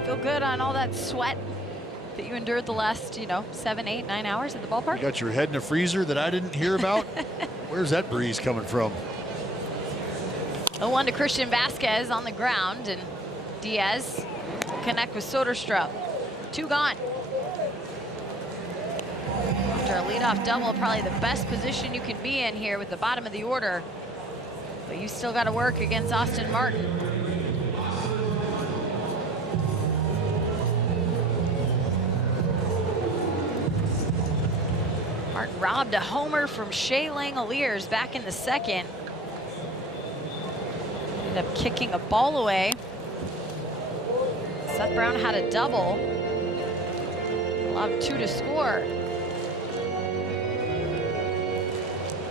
Feel good on all that sweat that you endured the last, 7, 8, 9 hours at the ballpark? You got your head in a freezer that I didn't hear about? Where's that breeze coming from? 0-1 to Christian Vasquez on the ground, and Diaz connect with Soderstrom. 2 gone. After a leadoff double, probably the best position you can be in here with the bottom of the order. But you still got to work against Austin Martin. Martin robbed a homer from Shea Langoliers back in the 2nd. Ended up kicking a ball away. Seth Brown had a double. Allowed 2 to score.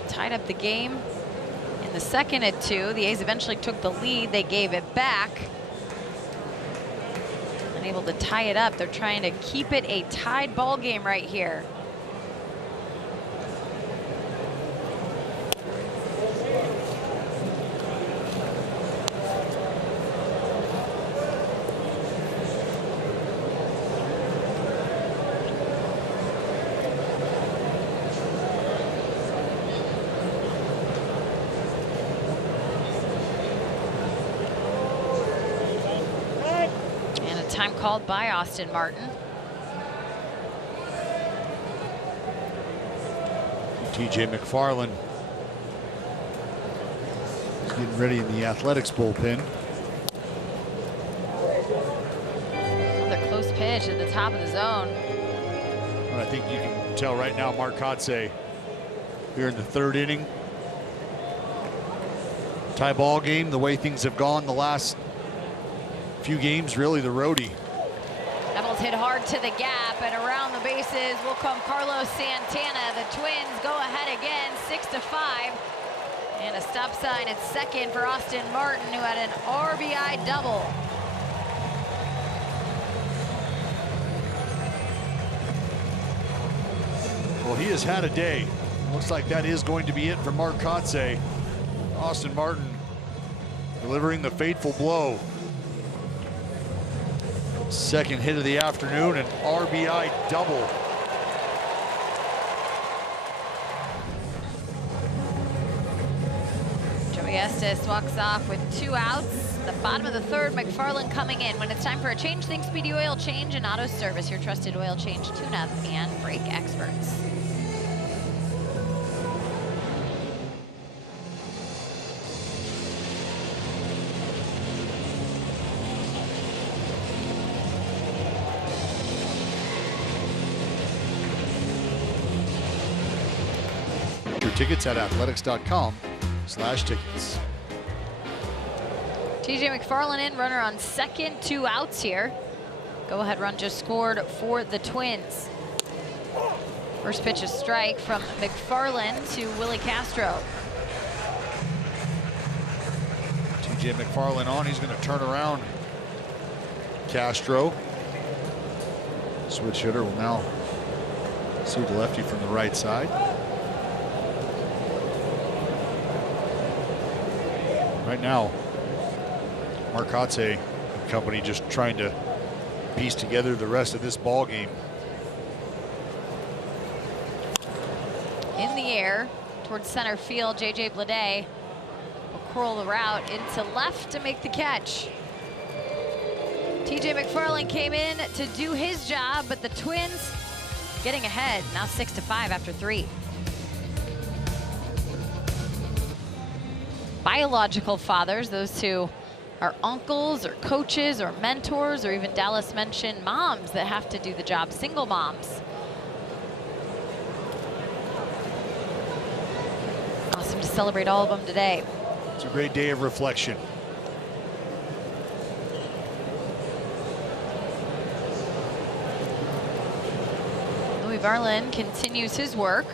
Tied up the game in the 2nd at 2. The A's eventually took the lead. They gave it back. Unable to tie it up. They're trying to keep it a tied ball game right here. Time called by Austin Martin. TJ McFarland is getting ready in the Athletics bullpen. Another close pitch at the top of the zone. And I think you can tell right now Mark Kotze here in the 3rd inning. Tie ball game, the way things have gone the last few games, really the roadie Devils hit hard to the gap, and around the bases will come Carlos Santana. The Twins go ahead again, 6-5. And a stop sign at second for Austin Martin, who had an RBI double. Well, he has had a day. Looks like that is going to be it for Mark Kotsay. Austin Martin delivering the fateful blow. Second hit of the afternoon, an RBI double. Joey Estes walks off with 2 outs. The bottom of the third, McFarland coming in. When it's time for a change, think Speedy Oil Change and Auto Service, your trusted oil change, tune-up, and brake experts. Tickets at athletics.com/tickets. TJ McFarland in, runner on second, 2 outs here. Go-ahead run just scored for the Twins. First pitch, a strike from McFarland to Willie Castro. TJ McFarland on, he's going to turn around. Castro, switch hitter, will now suit the lefty from the right side. Right now, Mark Kotsay and company just trying to piece together the rest of this ball game. In the air towards center field, JJ Bleday will curl the route into left to make the catch. TJ McFarland came in to do his job, but the Twins getting ahead, now 6-5 after 3. Biological fathers, those who are uncles or coaches or mentors, or even Dallas mentioned moms that have to do the job, single moms. Awesome to celebrate all of them today. It's a great day of reflection. Louis Varlin continues his work.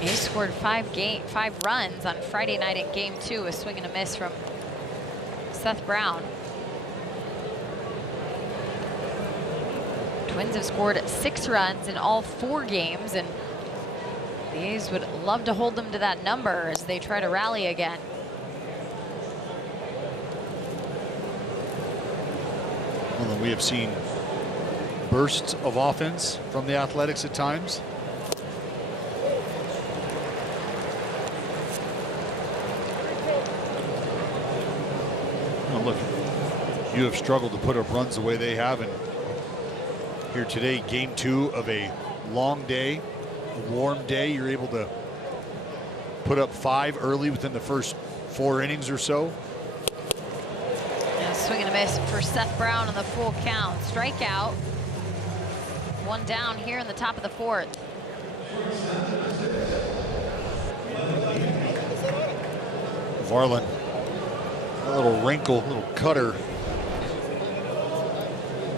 He scored 5 runs on Friday night in Game 2, a swing and a miss from Seth Brown. Twins have scored 6 runs in all 4 games, and the A's would love to hold them to that number as they try to rally again. Well, we have seen bursts of offense from the Athletics at times. Look, you have struggled to put up runs the way they have, and here today, Game 2 of a long day, a warm day, you're able to put up 5 early within the first 4 innings or so. And a swing and a miss for Seth Brown on the full count. Strikeout. 1 down here in the top of the 4th. Varlin. A little wrinkle, little cutter,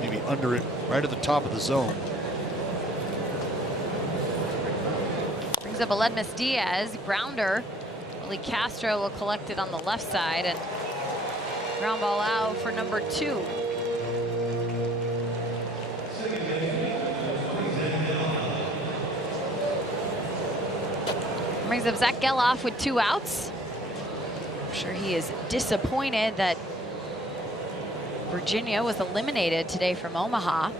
maybe under it, right at the top of the zone. Brings up Aledmus Diaz, grounder. Willie Castro will collect it on the left side, and ground ball out for number 2. Brings up Zach Geloff with 2 outs. I'm sure he is disappointed that Virginia was eliminated today from Omaha.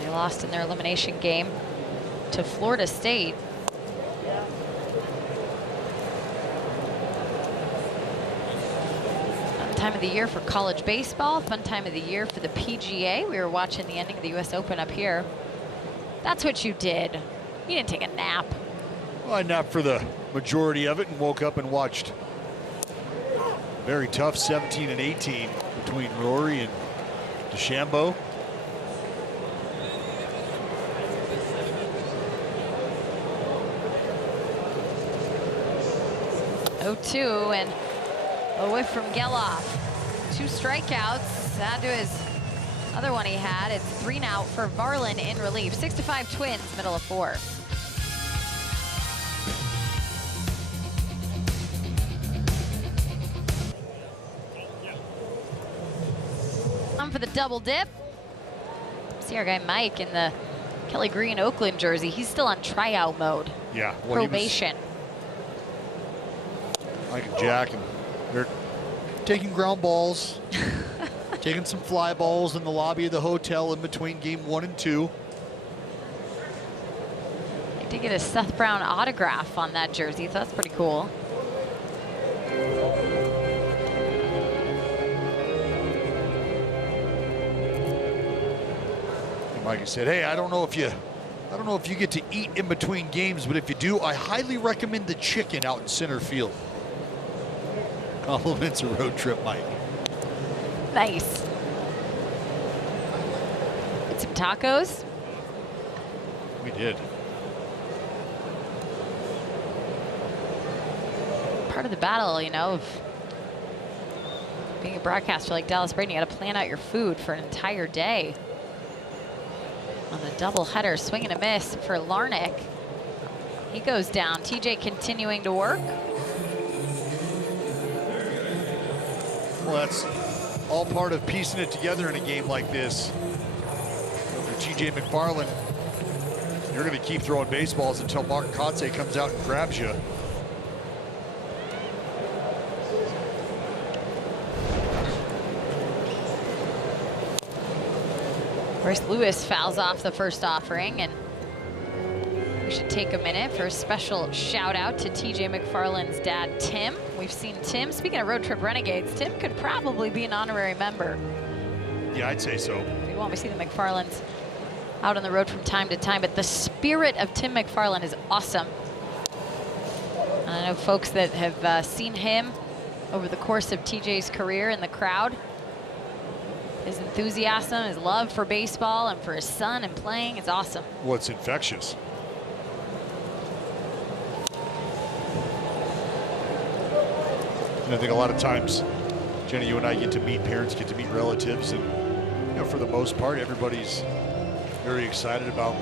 They lost in their elimination game to Florida State. Fun time of the year for college baseball, fun time of the year for the PGA. We were watching the ending of the US Open up here. That's what you did. You didn't take a nap. Well, I napped for the majority of it and woke up and watched very tough 17 and 18 between Rory and DeChambeau. 0-2 and a whiff from Geloff. 2 strikeouts. Add to his other one he had. It's 3 now for Varlin in relief. 6-5 Twins, middle of 4. For the double dip. See our guy Mike in the Kelly Green Oakland jersey. He's still on tryout mode. Yeah. Well, probation. Mike and Jack, and they're taking ground balls, taking some fly balls in the lobby of the hotel in between game 1 and 2. I did get a Seth Brown autograph on that jersey, so that's pretty cool. Mikey said, "Hey, I don't know if you get to eat in between games, but if you do, I highly recommend the chicken out in center field." Compliments a road trip, Mike. Nice. Get some tacos. We did. Part of the battle, you know, of being a broadcaster like Dallas Braden, you got to plan out your food for an entire day. On the doubleheader, swing and a miss for Larnach. He goes down. TJ continuing to work. Well, that's all part of piecing it together in a game like this. So for TJ McFarland, you're going to keep throwing baseballs until Mark Kotze comes out and grabs you. Royce Lewis fouls off the first offering, and we should take a minute for a special shout out to TJ McFarland's dad, Tim. We've seen Tim, speaking of road trip renegades, Tim could probably be an honorary member. Yeah, I'd say so. If you want, we see the McFarlands out on the road from time to time, but the spirit of Tim McFarland is awesome. And I know folks that have seen him over the course of TJ's career in the crowd. His enthusiasm, his love for baseball and for his son and playing is awesome. Well, it's infectious. And I think a lot of times, Jenny, you and I get to meet parents, get to meet relatives, and you know, for the most part, everybody's very excited about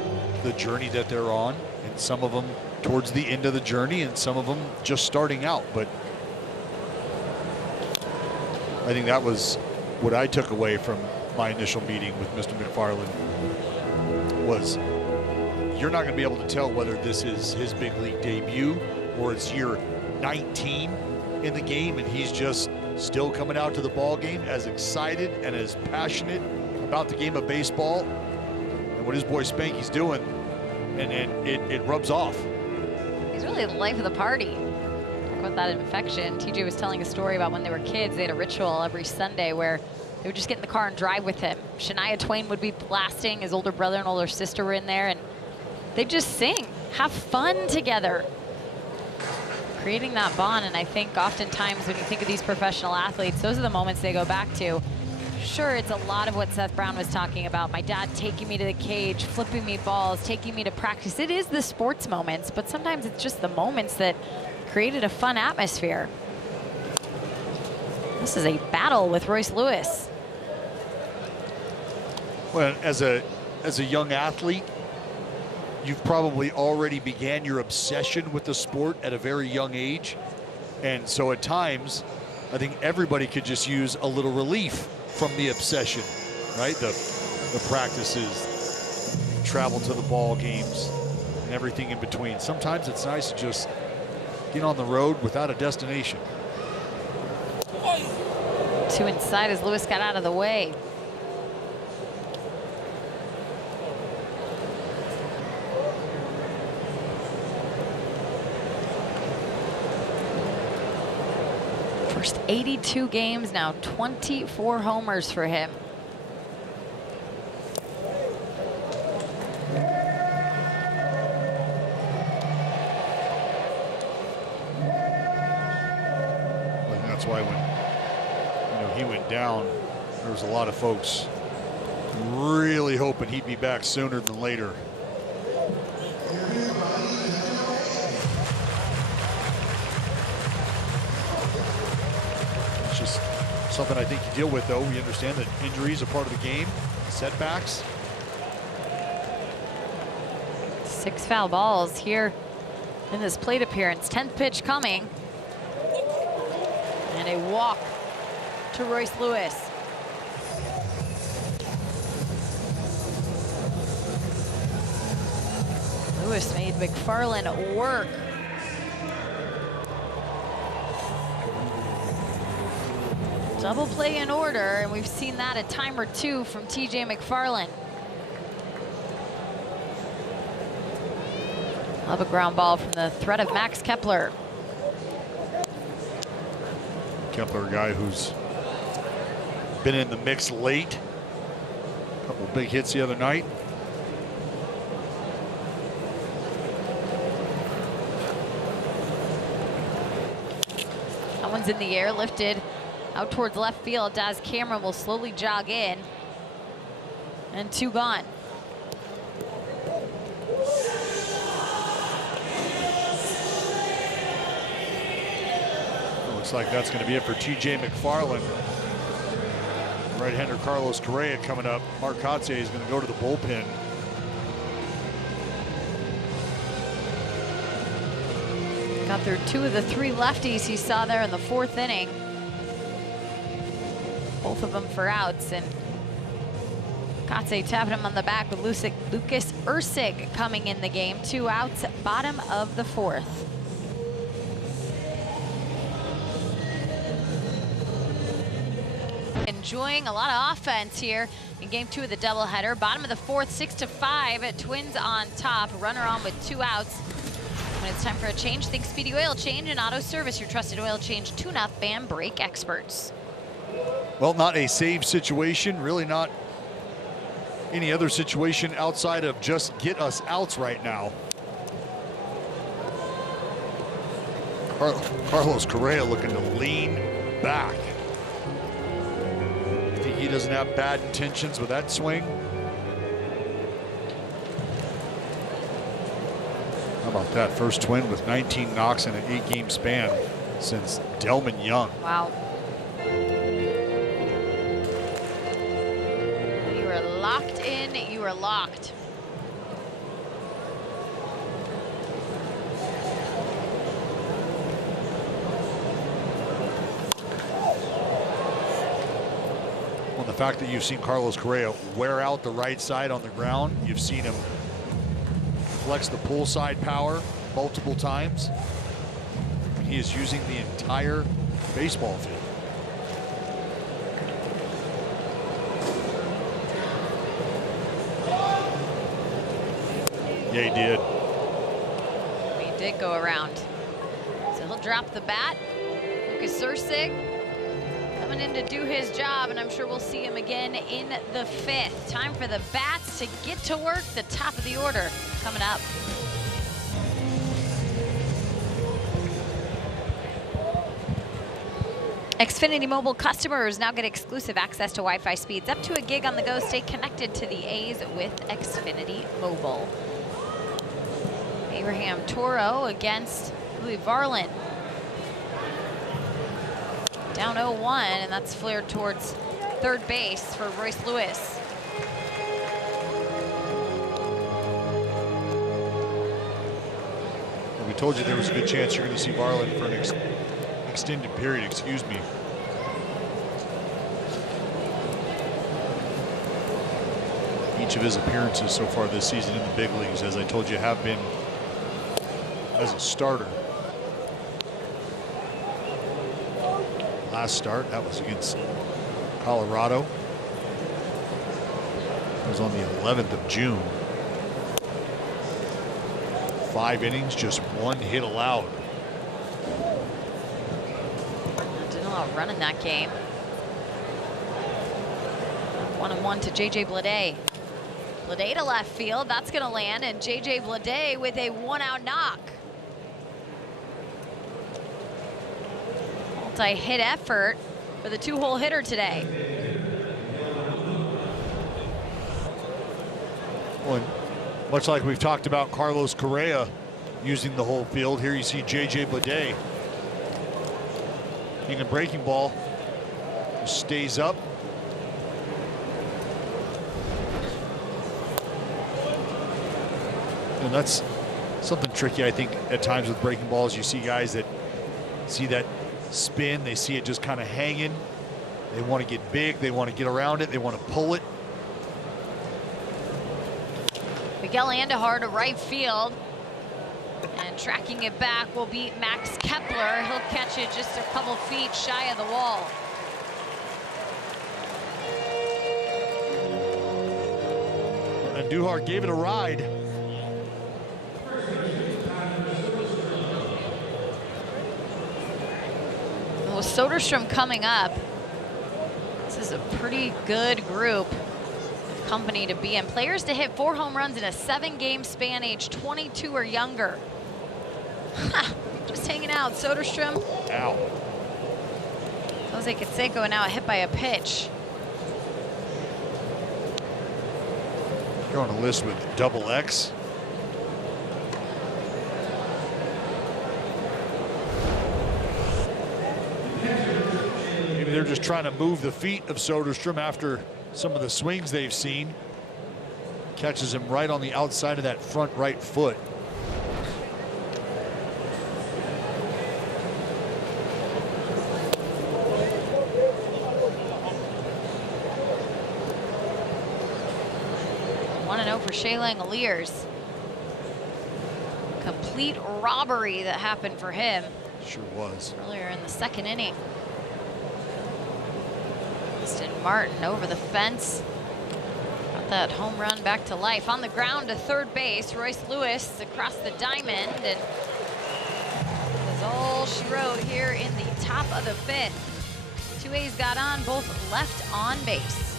the journey that they're on, and some of them towards the end of the journey, and some of them just starting out. But I think that was what I took away from my initial meeting with Mr. McFarland was you're not going to be able to tell whether this is his big league debut or it's year 19 in the game, and he's just still coming out to the ball game as excited and as passionate about the game of baseball and what his boy Spanky's doing, and it rubs off. He's really the life of the party. About that infection, TJ was telling a story about when they were kids. They had a ritual every Sunday where they would just get in the car and drive with him. Shania Twain would be blasting. His older brother and older sister were in there, and they'd just sing, have fun together, creating that bond. And I think oftentimes when you think of these professional athletes, those are the moments they go back to. Sure, it's a lot of what Seth Brown was talking about. My dad taking me to the cage, flipping me balls, taking me to practice. It is the sports moments, but sometimes it's just the moments that created a fun atmosphere. This is a battle with Royce Lewis. Well, as a young athlete, you've probably already began your obsession with the sport at a very young age. And so at times, I think everybody could just use a little relief from the obsession, right? The practices, travel to the ball games, and everything in between. Sometimes it's nice to just get on the road without a destination. 2 inside as Lewis got out of the way. First 82 games now, 24 homers for him. That's why when he went down, there was a lot of folks really hoping he'd be back sooner than later. just something I think you deal with, though. We understand that injuries are part of the game, setbacks. 6 foul balls here in this plate appearance. 10th pitch coming. And a walk to Royce Lewis. Lewis made McFarland work. Double play in order, and we've seen that a time or two from TJ McFarland. Love a ground ball from the threat of Max Kepler. Kepler, a guy who's been in the mix late. A couple big hits the other night. That one's in the air, lifted out towards left field. Daz Cameron will slowly jog in. And 2 gone. Looks like that's going to be it for TJ McFarland. Right-hander Carlos Correa coming up. Mark Kotze is going to go to the bullpen. Got through 2 of the 3 lefties he saw there in the 4th inning. Both of them for outs, and Kotze tapping him on the back with Lucas Ursig coming in the game. 2 outs, bottom of the 4th. Enjoying a lot of offense here in game 2 of the doubleheader. Bottom of the 4th, 6-5. Twins on top. Runner on with 2 outs. When it's time for a change, think Speedy Oil Change and Auto Service, your trusted oil change, tune-up, and brake experts. Well, not a save situation, really not any other situation outside of just get us outs right now. Carlos Correa looking to lean back. I think he doesn't have bad intentions with that swing. How about that first Twin with 19 knocks in an 8-game span since Delman Young. Wow. You are locked in, you are locked. Well, the fact that you've seen Carlos Correa wear out the right side on the ground, you've seen him flex the pull side power multiple times. He is using the entire baseball field. Yeah, he did. He did go around. So he'll drop the bat. Lucas Ursig coming in to do his job, and I'm sure we'll see him again in the 5th. Time for the bats to get to work. The top of the order coming up. Xfinity Mobile customers now get exclusive access to Wi-Fi speeds up to a gig on the go. Stay connected to the A's with Xfinity Mobile. Abraham Toro against Louis Varland. Down 0-1, and that's flared towards third base for Royce Lewis. Well, we told you there was a good chance you're going to see Varland for an extended period, excuse me. Each of his appearances so far this season in the big leagues, as I told you, have been as a starter. Last start, that was against Colorado. It was on the 11th of June. 5 innings, just 1 hit allowed. Didn't allow a run in that game. 1-1 to JJ Bleday. Bleday to left field, that's gonna land, and JJ Bleday with a 1-out knock. Multi-hit effort for the 2-hole hitter today. Well, much like we've talked about Carlos Correa using the whole field, here you see JJ Bleday. Being a breaking ball Stays up. And that's something tricky, I think, at times with breaking balls. You see guys that see that spin, they see it just kind of hanging. They want to get big, they want to get around it, they want to pull it. Miguel Andujar to right field. And tracking it back will be Max Kepler. He'll catch it just a couple feet shy of the wall. Andujar gave it a ride. Well, Soderstrom coming up. This is a pretty good group of company to be in. Players to hit 4 home runs in a 7-game span, age 22 or younger. Just hanging out. Soderstrom. Ow. Jose Canseco now hit by a pitch. You're on a list with double X. Maybe they're just trying to move the feet of Soderstrom after some of the swings they've seen. Catches him right on the outside of that front right foot. For Shea Langoliers. Complete robbery that happened for him. Sure was. Earlier in the 2nd inning. Austin Martin over the fence. Got that home run back to life. On the ground to third base. Royce Lewis across the diamond. And that's all she wrote here in the top of the 5th. 2 A's got on, both left on base.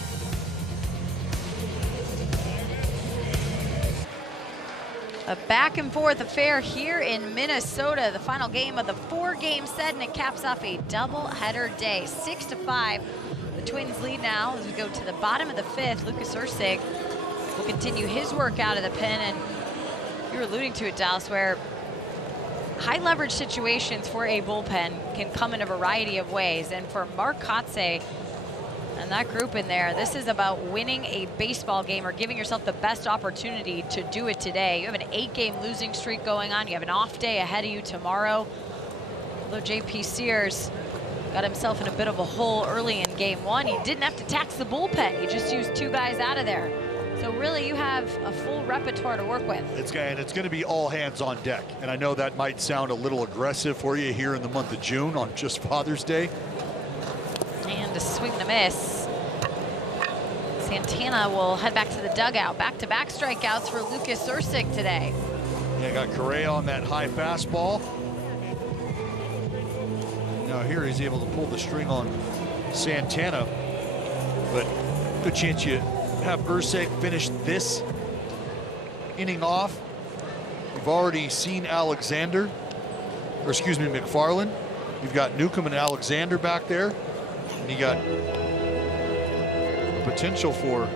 A back and forth affair here in Minnesota. The final game of the 4-game set, and it caps off a doubleheader day. 6-5. The Twins lead now as we go to the bottom of the 5th. Lucas Erceg will continue his work out of the pen, and you're alluding to it, Dallas, where high leverage situations for a bullpen can come in a variety of ways. And for Mark Kotze and that group in there, this is about winning a baseball game or giving yourself the best opportunity to do it today. You have an 8-game losing streak going on. You have an off day ahead of you tomorrow. Although J.P. Sears got himself in a bit of a hole early in game 1, he didn't have to tax the bullpen. He just used 2 guys out of there. So really, you have a full repertoire to work with. It's going to be all hands on deck. And I know that might sound a little aggressive for you here in the month of June on just Father's Day. And a swing and a miss. Santana will head back to the dugout. Back-to-back strikeouts for Lucas Erceg today. Yeah, got Correa on that high fastball. Now here he's able to pull the string on Santana. But good chance you have Erceg finish this inning off. We've already seen Alexander, or excuse me, McFarland. You've got Newcomb and Alexander back there. And you got potential for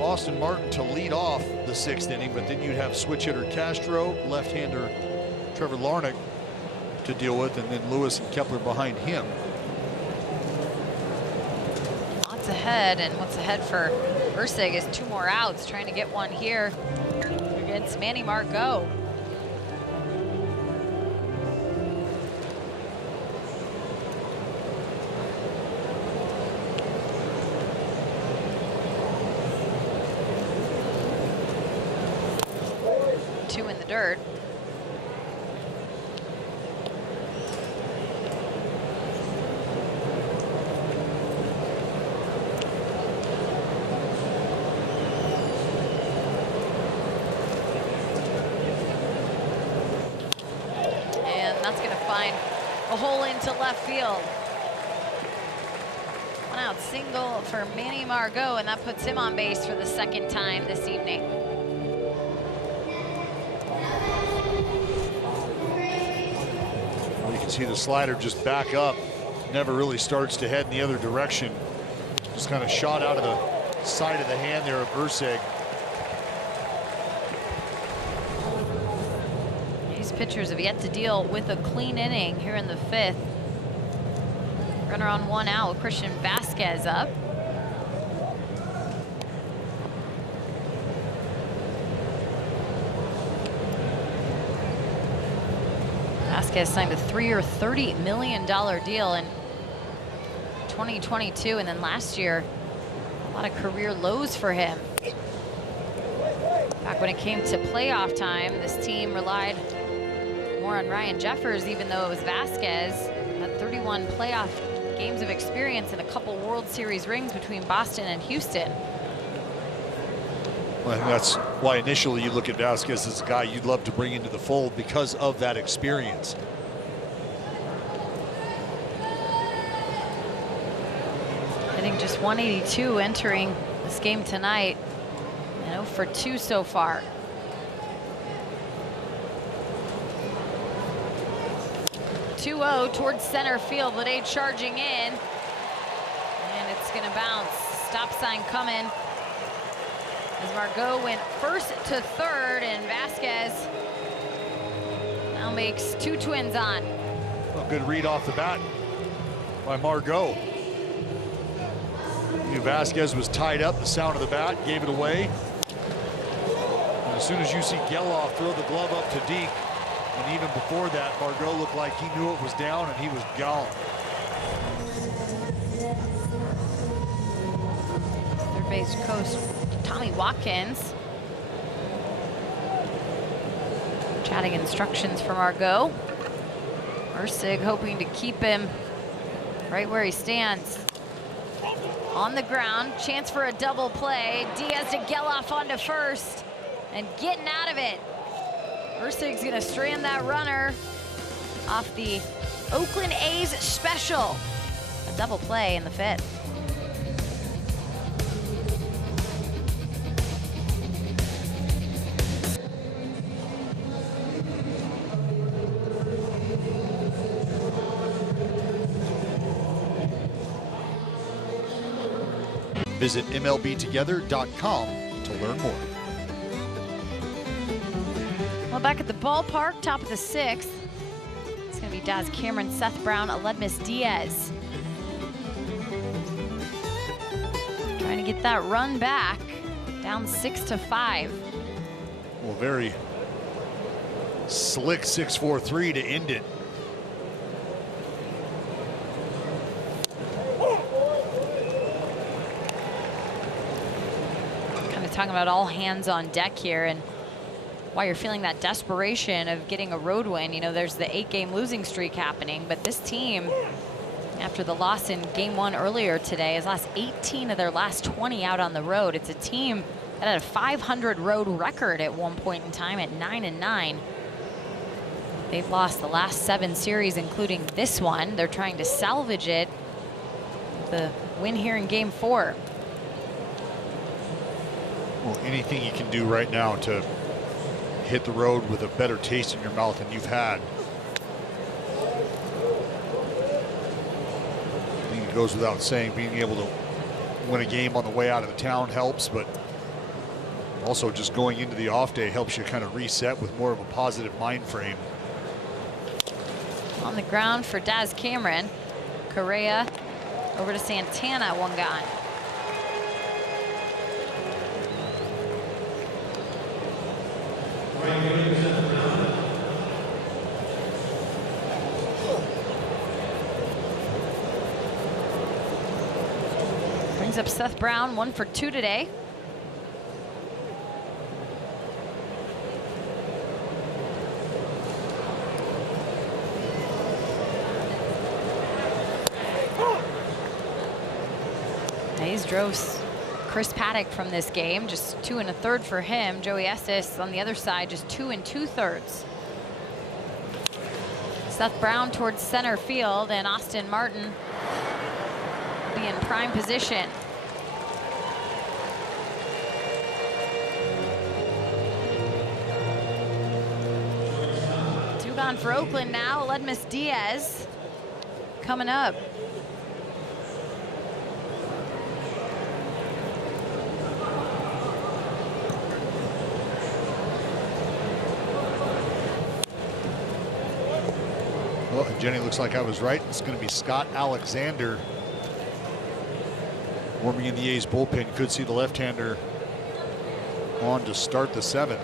Austin Martin to lead off the 6th inning, but then you'd have switch hitter Castro, left-hander Trevor Larnach to deal with, and then Lewis and Kepler behind him. Lots ahead, and what's ahead for Erceg is 2 more outs, trying to get one here against Manny Margot. Dirt. And that's going to find a hole into left field. 1 out single for Manny Margot, and that puts him on base for the 2nd time this evening. See the slider just back up, never really starts to head in the other direction. Just kind of shot out of the side of the hand there of Erceg. These pitchers have yet to deal with a clean inning here in the 5th. Runner on 1 out, Christian Vasquez up. Vasquez signed a 3-year, $30 million deal in 2022, and then last year, a lot of career lows for him. Back when it came to playoff time, this team relied more on Ryan Jeffers, even though it was Vasquez. Had 31 playoff games of experience and a couple World Series rings between Boston and Houston. Well, that's why initially you look at Vasquez as a guy you'd love to bring into the fold because of that experience. Hitting just 182 entering this game tonight. 0 for 2 so far. (2-0) towards center field. Lede charging in, and it's going to bounce. Stop sign coming as Margot went first to third, and Vasquez now makes 2 Twins on. A good read off the bat by Margot. Vasquez was tied up. The sound of the bat gave it away. And as soon as you see Geloff throw the glove up to Deke, and even before that, Margot looked like he knew it was down and he was gone. Third base coach Tommy Watkins chatting instructions from Margot. Ursig hoping to keep him right where he stands. On the ground, chance for a double play. Diaz to Geloff onto first and getting out of it. Ursig's gonna strand that runner off the Oakland A's special. A double play in the 5th. Visit MLBtogether.com to learn more. Well, back at the ballpark, top of the 6th, it's going to be Daz Cameron, Seth Brown, Aledmus Diaz. Trying to get that run back, down 6-5. Well, very slick 6-4-3 to end it. Talking about all hands on deck here, and why you're feeling that desperation of getting a road win. You know, there's the 8-game losing streak happening, but this team, after the loss in game 1 earlier today, has lost 18 of their last 20 out on the road. It's a team that had a 500 road record at one point in time at 9-9. They've lost the last 7 series, including this one. They're trying to salvage it. The win here in game 4. Well, anything you can do right now to hit the road with a better taste in your mouth than you've had. I think it goes without saying, being able to win a game on the way out of the town helps, but also just going into the off day helps you kind of reset with more of a positive mind frame. On the ground for Daz Cameron. Correa over to Santana, 1 gone. Brings up Seth Brown, 1 for 2 today. Hayes drove Chris Paddock from this game, just 2 1/3 for him. Joey Estes on the other side, just 2 2/3. Seth Brown towards center field, and Austin Martin will be in prime position. Two gone for Oakland now. Aledmus Diaz coming up. Jenny, looks like I was right. It's going to be Scott Alexander warming in the A's bullpen. Could see the left-hander on to start the 6th.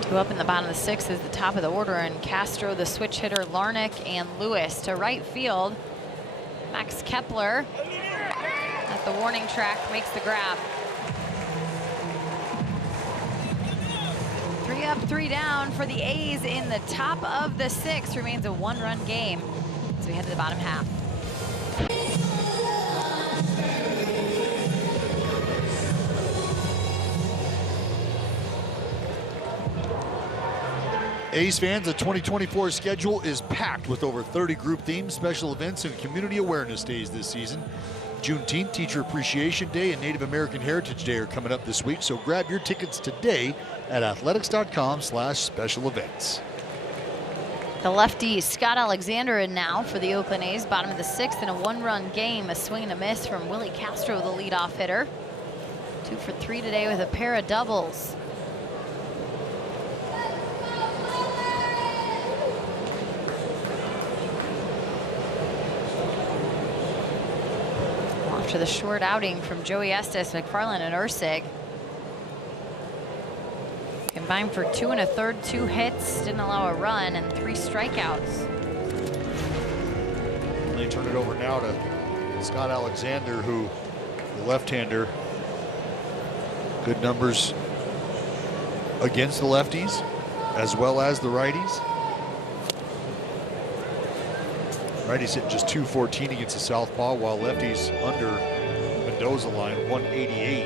Two up in the bottom of the 6th is the top of the order, and Castro, the switch hitter, Larnach, and Lewis to right field. Max Kepler at the warning track makes the grab. 3 up, 3 down for the A's in the top of the 6th. Remains a 1-run game as we head to the bottom half. A's fans, the 2024 schedule is packed with over 30 group themes, special events, and community awareness days this season. Juneteenth, Teacher Appreciation Day, and Native American Heritage Day are coming up this week, so grab your tickets today at athletics.com/special events. The lefty Scott Alexander in now for the Oakland A's, bottom of the 6th in a 1-run game. A swing and a miss from Willie Castro, the leadoff hitter. 2 for 3 today with a pair of doubles. After the short outing from Joey Estes, McFarland, and Ursig. Combined for 2 1/3, 2 hits, didn't allow a run, and 3 strikeouts. They turn it over now to Scott Alexander, who, the left-hander, good numbers against the lefties as well as the righties. Righties hitting just .214 against the southpaw, while lefties under Mendoza line, 188.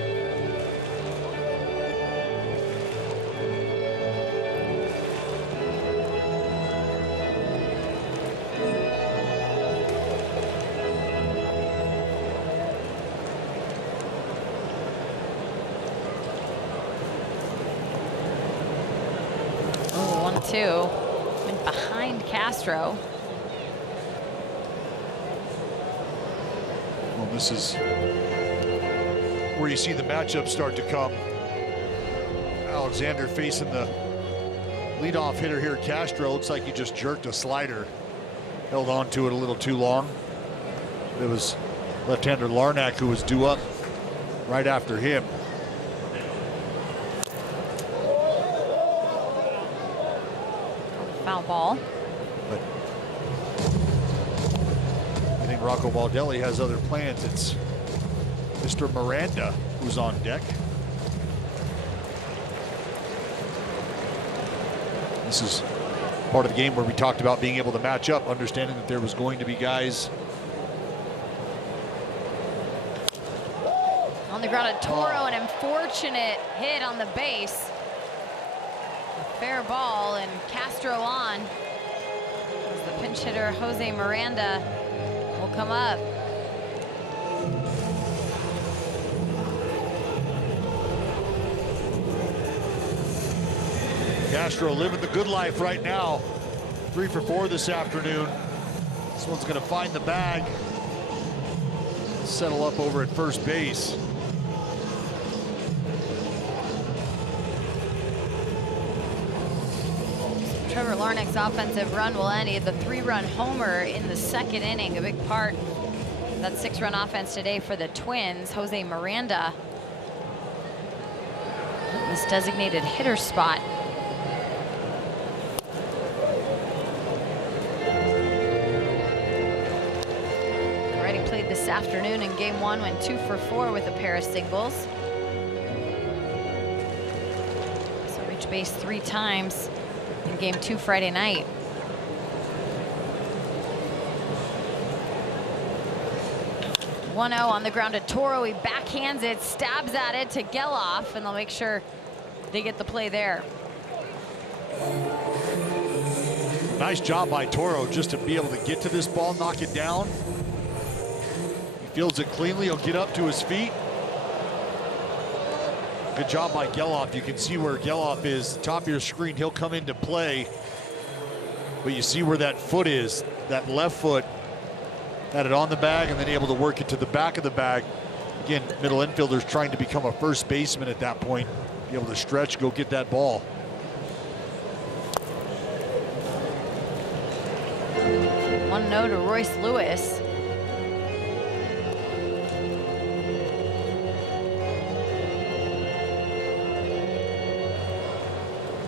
Oh, 1-2. Went behind Castro. Well, this is where you see the matchups start to come. Alexander facing the leadoff hitter here, Castro. Looks like he just jerked a slider. Held on to it a little too long. It was left-hander Larnach who was due up right after him. Foul ball. But I think Rocco Baldelli has other plans. It's Mr. Miranda who's on deck. This is part of the game where we talked about being able to match up, understanding that there was going to be guys On the ground, a Toro, an unfortunate hit on the base. A fair ball, and Castro on. As the pinch hitter, Jose Miranda, will come up. Castro living the good life right now. 3 for 4 this afternoon. This one's going to find the bag. Settle up over at first base. Trevor Larnach's offensive run will end. He had the 3-run homer in the 2nd inning, a big part of that 6-run offense today for the Twins. Jose Miranda, this designated hitter spot. Already played this afternoon in game 1, went 2 for 4 with a pair of singles. So reached base 3 times in game 2 Friday night. One 0 on the ground to Toro. He backhands it, stabs at it to Geloff, and they'll make sure they get the play there. Nice job by Toro just to be able to get to this ball, knock it down. He fields it cleanly. He'll get up to his feet. Good job by Geloff. You can see where Geloff is. Top of your screen, he'll come into play. But you see where that foot is. That left foot had it on the bag and then able to work it to the back of the bag. Again, middle infielders trying to become a first baseman at that point. Be able to stretch, go get that ball. 1-0 to Royce Lewis.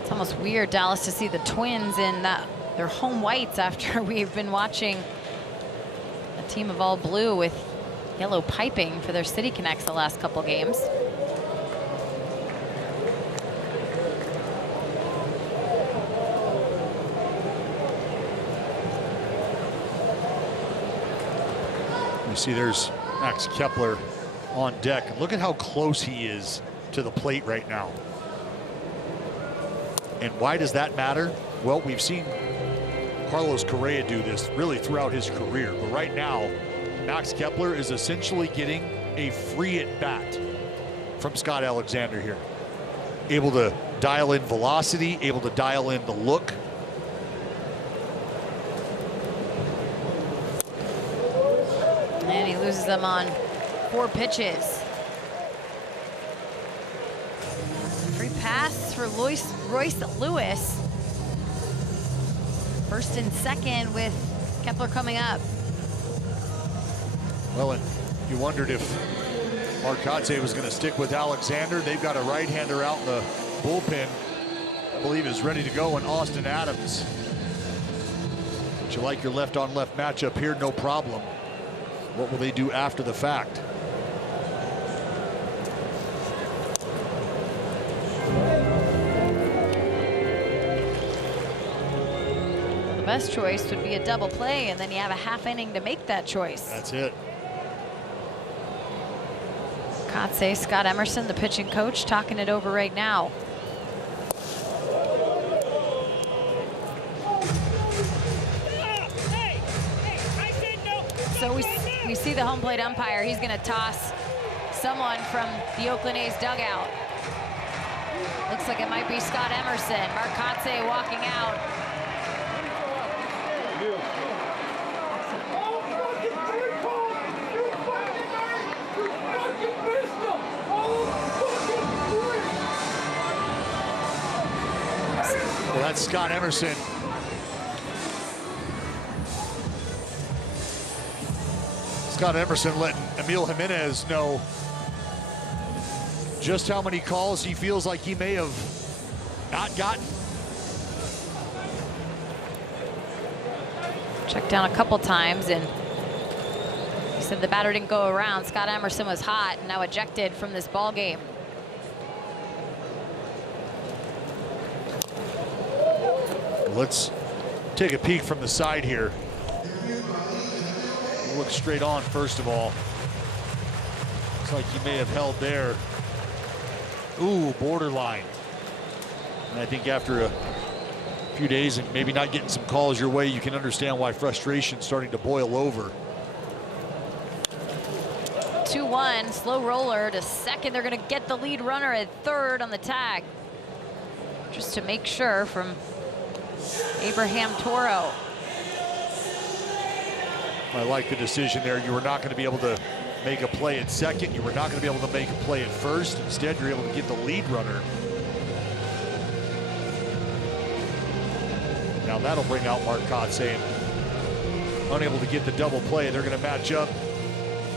It's almost weird, Dallas, to see the Twins in their home whites after we've been watching a team of all blue with yellow piping for their City Connects the last couple games. You see there's Max Kepler on deck. And look at how close he is to the plate right now. And why does that matter? Well, we've seen Carlos Correa do this really throughout his career. But right now, Max Kepler is essentially getting a free at bat from Scott Alexander here. Able to dial in velocity, able to dial in the look. And he loses them on 4 pitches. Free pass for Royce Lewis. First and second with Kepler coming up. Well, and you wondered if Marcotte was going to stick with Alexander. They've got a right-hander out in the bullpen, I believe is ready to go, in Austin Adams. Would you like your left-on-left matchup here? No problem. What will they do after the fact? The best choice would be a double play, and then you have a half inning to make that choice. That's it. Kotze, Scott Emerson, the pitching coach, talking it over right now. So we see the home plate umpire. He's going to toss someone from the Oakland A's dugout. Looks like it might be Scott Emerson. Mark Kotze walking out. Well, that's Scott Emerson. Scott Emerson letting Emil Jimenez know just how many calls he feels like he may have not gotten. Checked down a couple times, and he said the batter didn't go around. Scott Emerson was hot and now ejected from this ball game. Let's take a peek from the side here. Look straight on, first of all. Looks like he may have held there. Ooh, borderline. And I think after a few days and maybe not getting some calls your way, you can understand why frustration's starting to boil over. 2-1, slow roller to second. They're going to get the lead runner at third on the tag. Just to make sure from Abraham Toro. I like the decision there. You were not going to be able to make a play at second. You were not going to be able to make a play at first. Instead, you're able to get the lead runner. Now that'll bring out Marcotte, unable to get the double play. They're going to match up.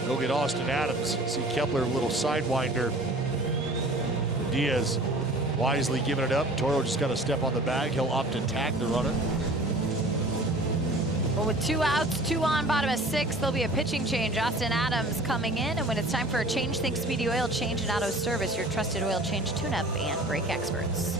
Go get Austin Adams. See Kepler, a little sidewinder. Diaz wisely giving it up. Toro just got to step on the bag. He'll opt to tag the runner. Well, with 2 outs, 2 on, bottom of 6, there'll be a pitching change. Austin Adams coming in, and when it's time for a change, think Speedy Oil Change and Auto Service, your trusted oil change, tune-up, and brake experts.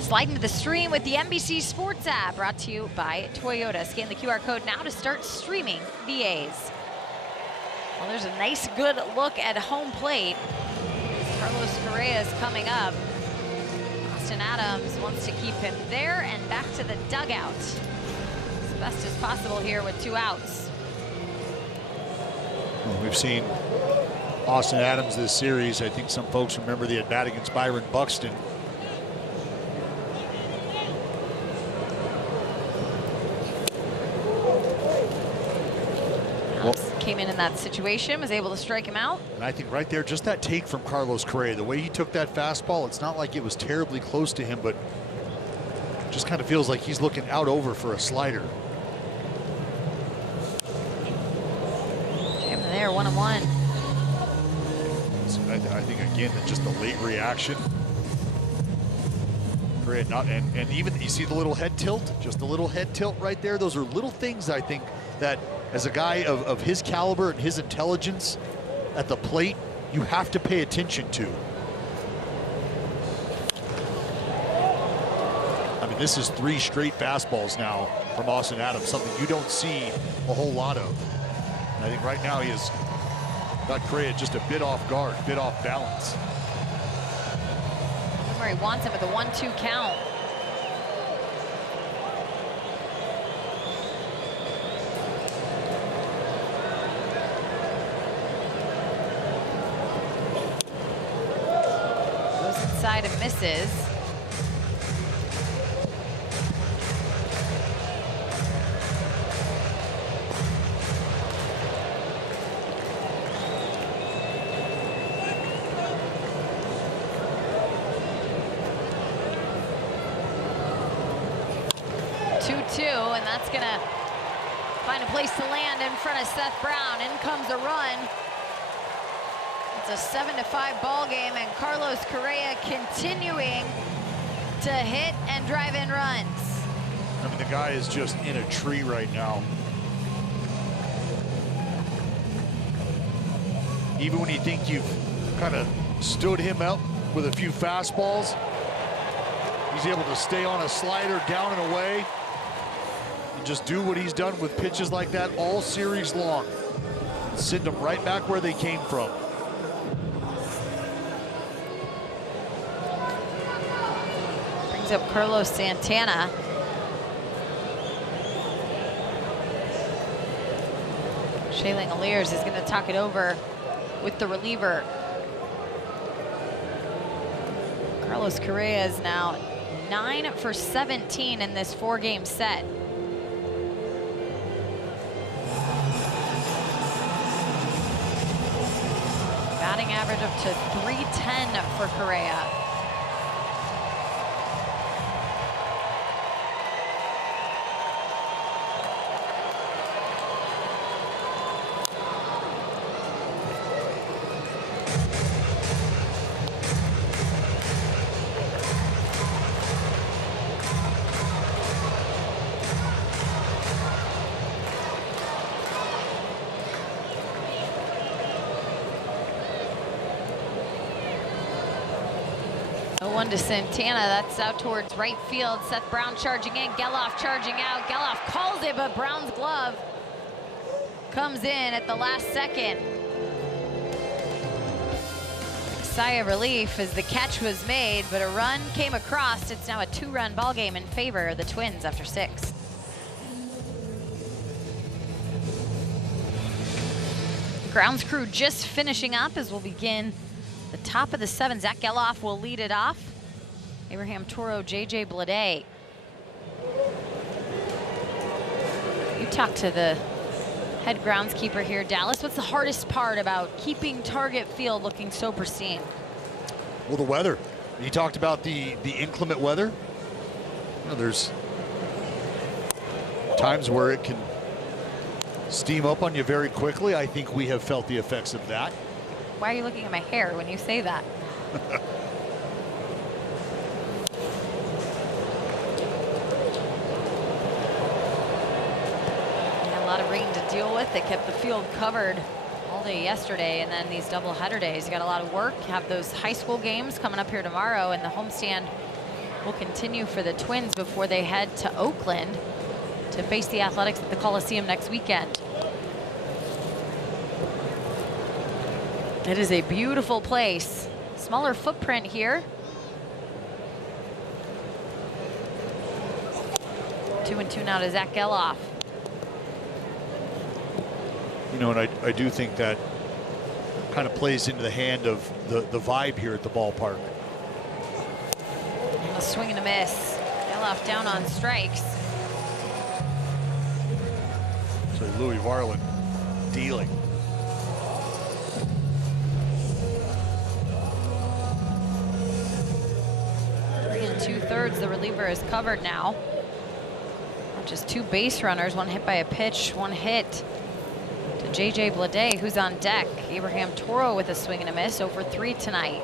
Slide into the stream with the NBC Sports app, brought to you by Toyota. Scan the QR code now to start streaming the A's. Well, there's a nice, good look at home plate. Carlos Correa is coming up. Austin Adams wants to keep him there and back to the dugout as best as possible here with 2 outs. We've seen Austin Adams this series. I think some folks remember the at-bat against Byron Buxton. Came in that situation, was able to strike him out. And I think right there, just that take from Carlos Correa, the way he took that fastball, it's not like it was terribly close to him, but just kind of feels like he's looking out over for a slider. Jam there, 1-1. So I think again, that just the late reaction. Correa not, and even you see the little head tilt, just a little head tilt right there. Those are little things I think that, as a guy of his caliber and his intelligence at the plate, you have to pay attention to. I mean, this is 3 straight fastballs now from Austin Adams, something you don't see a whole lot of. And I think right now he has got Correa just a bit off guard, a bit off balance. Where he wants him with a 1-2 count. Inside and misses. And that's gonna find a place to land in front of Seth Brown. In comes a run. It's a 7-5 ball game, and Carlos Correa continuing to hit and drive in runs. I mean, the guy is just in a tree right now. Even when you think you've kind of stood him up with a few fastballs, he's able to stay on a slider down and away and just do what he's done with pitches like that all series long. Send them right back where they came from. Brings up Carlos Santana. Shea Langoliers is going to talk it over with the reliever. Carlos Correa is now 9 for 17 in this 4-game set. Batting average up to .310 for Correa. To Santana, that's out towards right field. Seth Brown charging in, Geloff charging out. Geloff calls it, but Brown's glove comes in at the last second. Sigh of relief as the catch was made, but a run came across. It's now a 2-run ball game in favor of the Twins after 6. Grounds crew just finishing up as we'll begin the top of the 7th. Zach Geloff will lead it off. Abraham Toro, JJ Bleday. You talked to the head groundskeeper here, Dallas. What's the hardest part about keeping Target Field looking so pristine? Well, the weather. You talked about the inclement weather. You know, there's times where it can steam up on you very quickly. I think we have felt the effects of that. Why are you looking at my hair when you say that? A lot of rain to deal with. They kept the field covered all day yesterday, and then these doubleheader days. You got a lot of work. You have those high school games coming up here tomorrow, and the homestand will continue for the Twins before they head to Oakland to face the Athletics at the Coliseum next weekend. It is a beautiful place. Smaller footprint here. 2-2 now to Zach Geloff. You know, and I do think that kind of plays into the hand of the vibe here at the ballpark. A swing and a miss. Geloff down on strikes. So Louis Varland dealing. Three and 2/3, the reliever is covered now. Just 2 base runners, 1 hit by a pitch, 1 hit to JJ Bleday, who's on deck. Abraham Toro with a swing and a miss, over 3 tonight.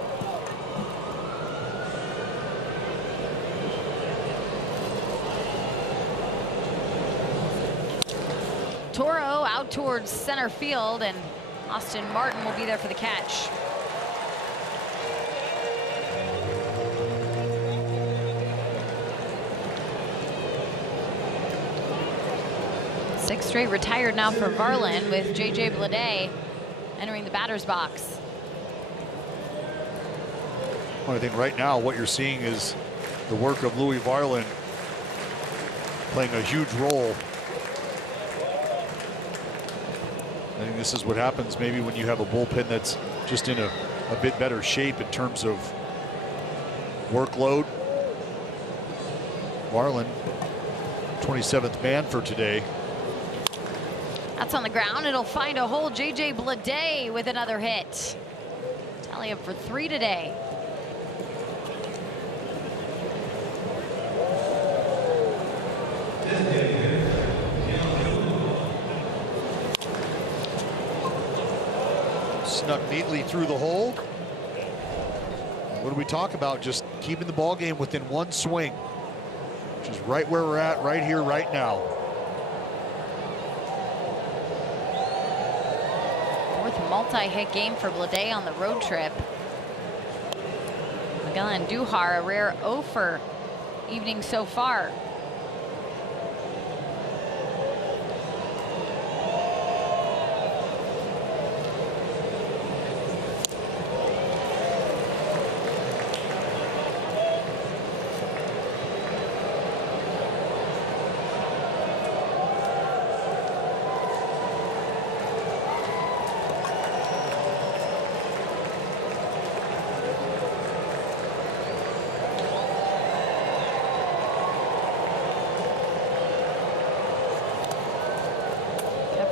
Toro out towards center field, and Austin Martin will be there for the catch. Six straight retired now for Varland, with JJ Bleday entering the batter's box. Well, I think right now what you're seeing is the work of Louis Varland playing a huge role. I think this is what happens maybe when you have a bullpen that's just in a bit better shape in terms of workload. Varland, 27th man for today. That's on the ground. It'll find a hole. JJ Bleday with another hit. Tally up for 3 today. Snuck neatly through the hole. What do we talk about? Just keeping the ball game within 1 swing, which is right where we're at right here, right now. Multi-hit game for Bleday on the road trip. Miguel Andujar, a rare 0 for evening so far.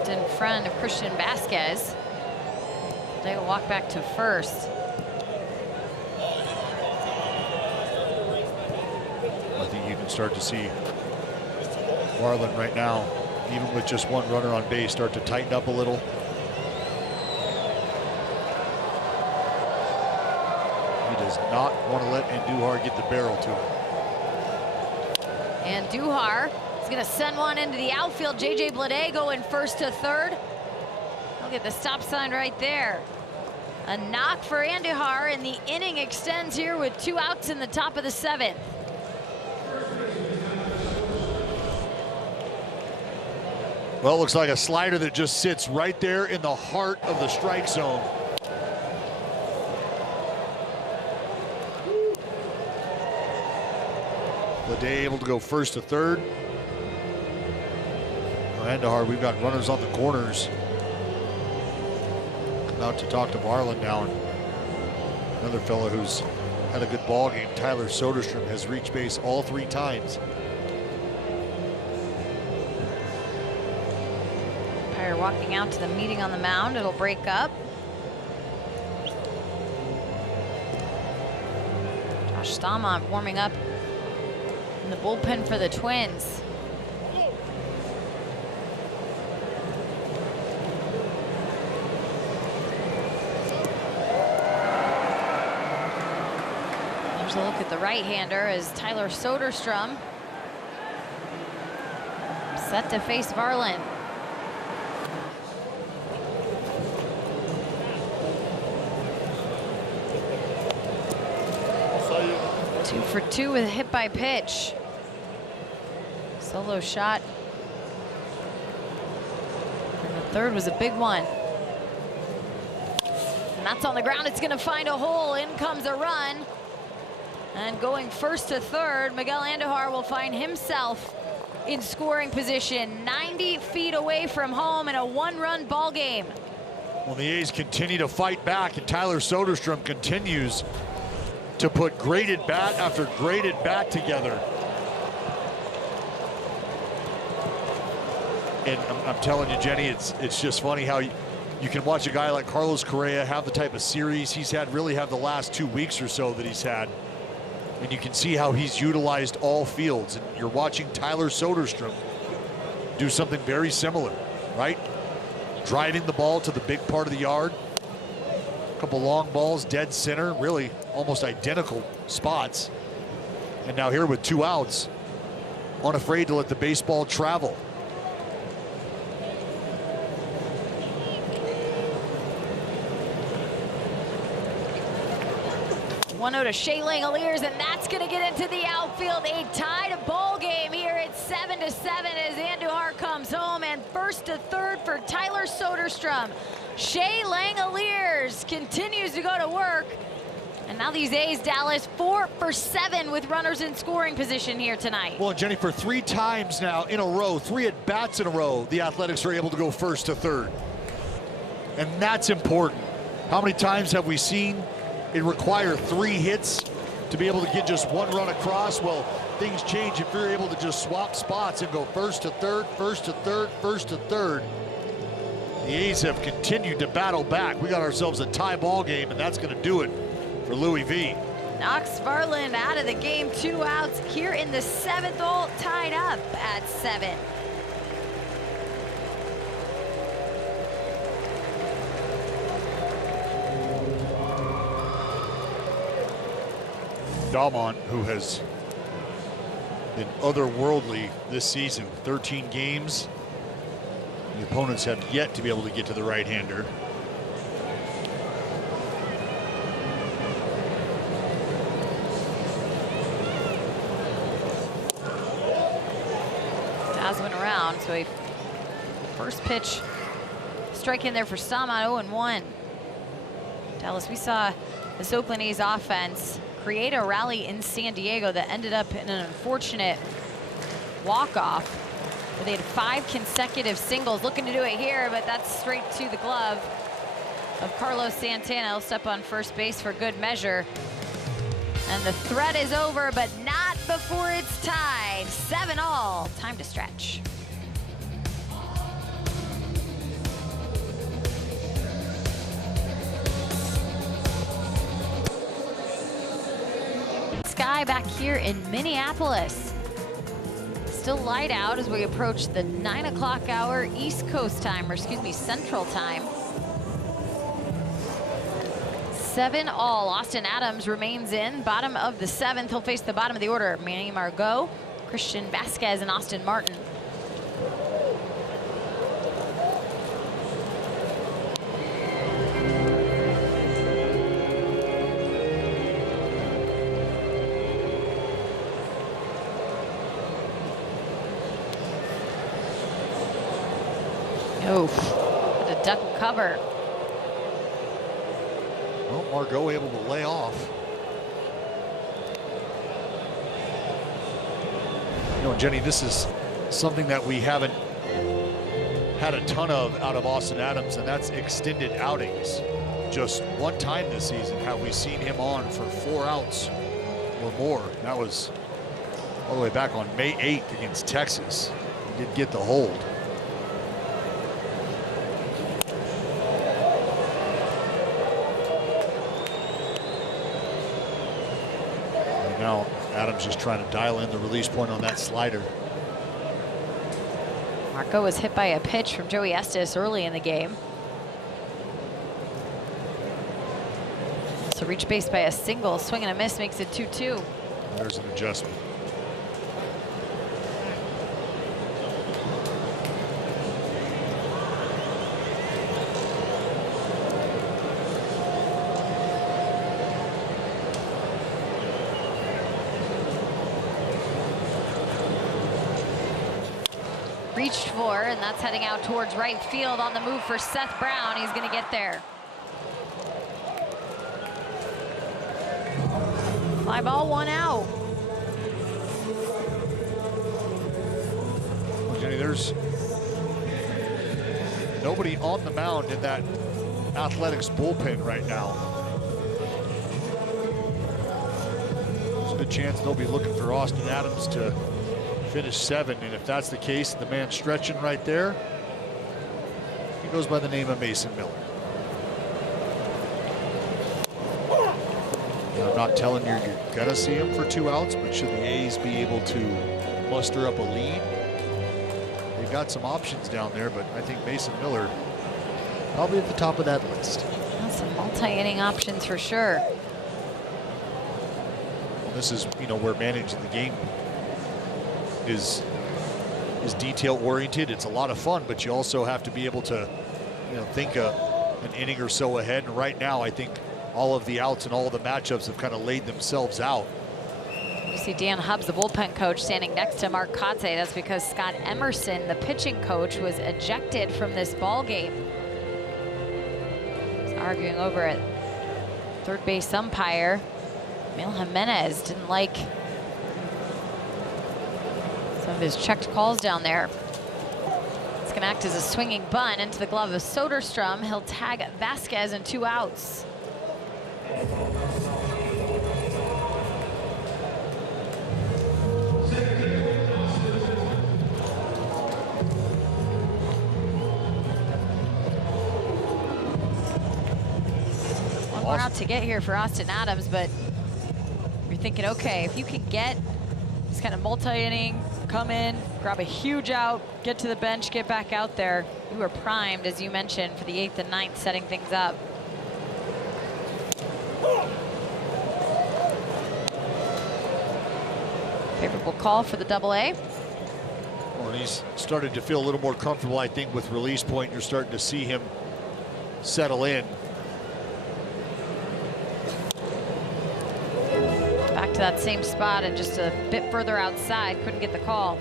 In front of Christian Vasquez. They will walk back to first. I think you can start to see Varland right now, even with just 1 runner on base, start to tighten up a little. He does not want to let Andujar get the barrel to him. Andujar is going to send one into the outfield. JJ Bleday going first to third. Look at the stop sign right there. A knock for Andujar, and the inning extends here with 2 outs in the top of the 7th. Well, it looks like a slider that just sits right there in the heart of the strike zone. Bleday able to go first to third. Andujar, we've got runners on the corners. Come out to talk to Varland now. And another fellow who's had a good ball game, Tyler Soderstrom, has reached base all 3 times. Umpire walking out to the meeting on the mound. It'll break up. Josh Staumont warming up in the bullpen for the Twins. There's a look at the right-hander as Tyler Soderstrom set to face Varland. Two for 2 with a hit by pitch. Solo shot. And the third was a big one. And that's on the ground. It's going to find a hole. In comes a run. And going first to third, Miguel Andujar will find himself in scoring position, 90 feet away from home in a one-run ball game. Well, the A's continue to fight back, and Tyler Soderstrom continues to put great at bat after great at bat together. And I'm telling you, Jenny, it's just funny how you can watch a guy like Carlos Correa have the type of series he's had, really have the last 2 weeks or so that he's had. And you can see how he's utilized all fields. And you're watching Tyler Soderstrom do something very similar, right? Driving the ball to the big part of the yard. A couple long balls, dead center, really almost identical spots. And now here with 2 outs, unafraid to let the baseball travel. One out to Shea Langoliers, and that's going to get into the outfield. A tied ball game here at 7-7 as Andujar comes home, and first to third for Tyler Soderstrom. Shea Langoliers continues to go to work, and now these A's, Dallas, 4 for 7 with runners in scoring position here tonight. Well, Jenny, for 3 times now in a row, 3 at-bats in a row, the Athletics are able to go first to third. And that's important. How many times have we seen it require 3 hits to be able to get just 1 run across? Well, things change if you're able to just swap spots and go first to third, first to third, first to third. The A's have continued to battle back. We got ourselves a tie ball game, and that's going to do it for Louis V. Knox Farland out of the game, 2 outs here in the 7th, all tied up at 7. Dalmont, who has been otherworldly this season, 13 games. The opponents have yet to be able to get to the right-hander. Daz went around, so he first pitch strike in there for Stamon, 0-1. Dallas, we saw this Oakland A's offense create a rally in San Diego that ended up in an unfortunate walk-off, where they had 5 consecutive singles. Looking to do it here, but that's straight to the glove of Carlos Santana. He'll step on first base for good measure. And the threat is over, but not before it's tied. 7-all, time to stretch. Sky back here in Minneapolis. Still light out as we approach the 9 o'clock hour East Coast time, or excuse me, Central time. 7-all. Austin Adams remains in, bottom of the 7th. He'll face the bottom of the order. Manny Margot, Christian Vasquez, and Austin Martin. Oof, had to duck and cover. Well, Margot able to lay off. You know, Jenny, this is something that we haven't had a ton of out of Austin Adams, and that's extended outings. Just 1 time this season have we seen him on for 4 outs or more. That was all the way back on May 8th against Texas. He did get the hold. Now Adams just trying to dial in the release point on that slider. Marco was hit by a pitch from Joey Estes early in the game. So reach base by a single, swing and a miss makes it 2-2. There's an adjustment. Reached for, and that's heading out towards right field. On the move for Seth Brown. He's going to get there. Fly ball, 1 out. Jenny, there's nobody on the mound in that Athletics bullpen right now. There's a good chance they'll be looking for Austin Adams to finish 7, and if that's the case, the man stretching right there, he goes by the name of Mason Miller. And I'm not telling you you're gonna see him for 2 outs, but should the A's be able to muster up a lead, they've got some options down there, but I think Mason Miller probably at the top of that list. Well, some multi-inning options for sure. Well, this is, you know, where managing the game is detail oriented. It's a lot of fun, but you also have to be able to, you know, think an inning or so ahead. And right now, I think all of the outs and all of the matchups have kind of laid themselves out. You see Dan Hubbs, the bullpen coach, standing next to Mark Kotze. That's because Scott Emerson, the pitching coach, was ejected from this ball game. He's arguing over it. Third base umpire, Mil Jimenez, didn't like some of his checked calls down there. It's going to act as a swinging bunt into the glove of Soderstrom. He'll tag Vasquez and 2 outs. One more out to get here for Austin Adams, but you're thinking, okay, if you can get this kind of multi-inning, come in, grab a huge out, get to the bench, get back out there, you were primed, as you mentioned, for the 8th and 9th, setting things up. Favorable call for the Double-A. Well, he's started to feel a little more comfortable, I think, with release point. You're starting to see him settle in. Back to that same spot and just a bit further outside, couldn't get the call.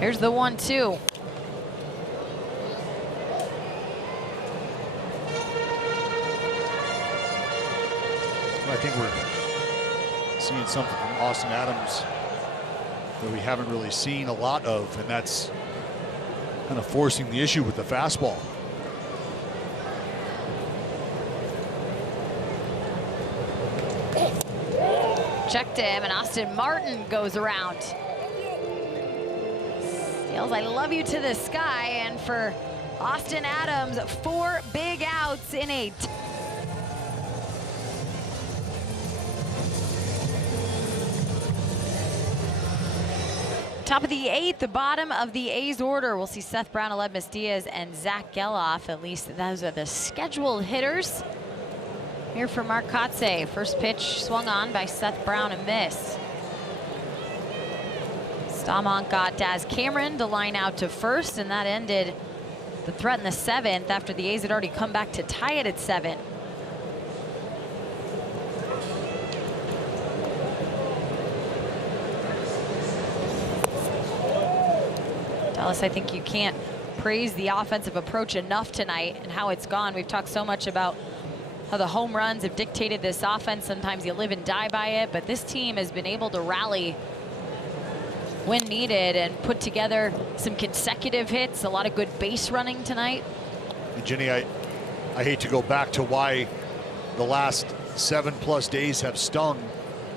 Here's the 1-2. I think we're seeing something from Austin Adams that we haven't really seen a lot of, and that's kind of forcing the issue with the fastball. Checked him, and Austin Martin goes around. Yells, "I love you" to the sky, and for Austin Adams, 4 big outs in a top of the 8th, the bottom of the A's order. We'll see Seth Brown, Aledmus Diaz, and Zach Geloff. At least those are the scheduled hitters. Here for Mark Kotze. First pitch swung on by Seth Brown and miss. Stamont got Daz Cameron to line out to first, and that ended the threat in the 7th after the A's had already come back to tie it at 7. Dallas, I think you can't praise the offensive approach enough tonight and how it's gone. We've talked so much about how the home runs have dictated this offense. Sometimes you live and die by it, but this team has been able to rally when needed and put together some consecutive hits, a lot of good base running tonight. And Jenny, I hate to go back to why the last 7+ days have stung,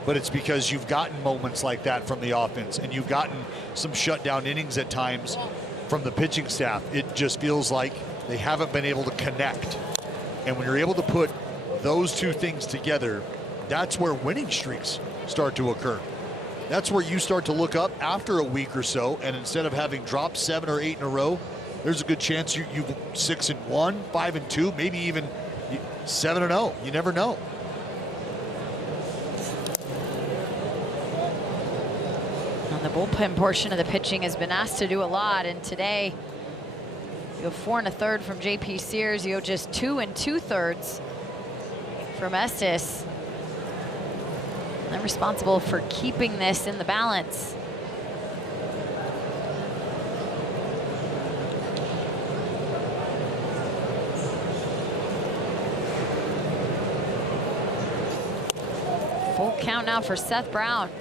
but it's because you've gotten moments like that from the offense, and you've gotten some shutdown innings at times from the pitching staff. It just feels like they haven't been able to connect. And when you're able to put those two things together, that's where winning streaks start to occur. That's where you start to look up after a week or so, and instead of having dropped 7 or 8 in a row, there's a good chance you've 6-1, 5-2, maybe even 7-0. You never know. And the bullpen portion of the pitching has been asked to do a lot, and today You have 4 1/3 from JP Sears. You have just 2 2/3 from Estes. I'm responsible for keeping this in the balance. Full count now for Seth Brown.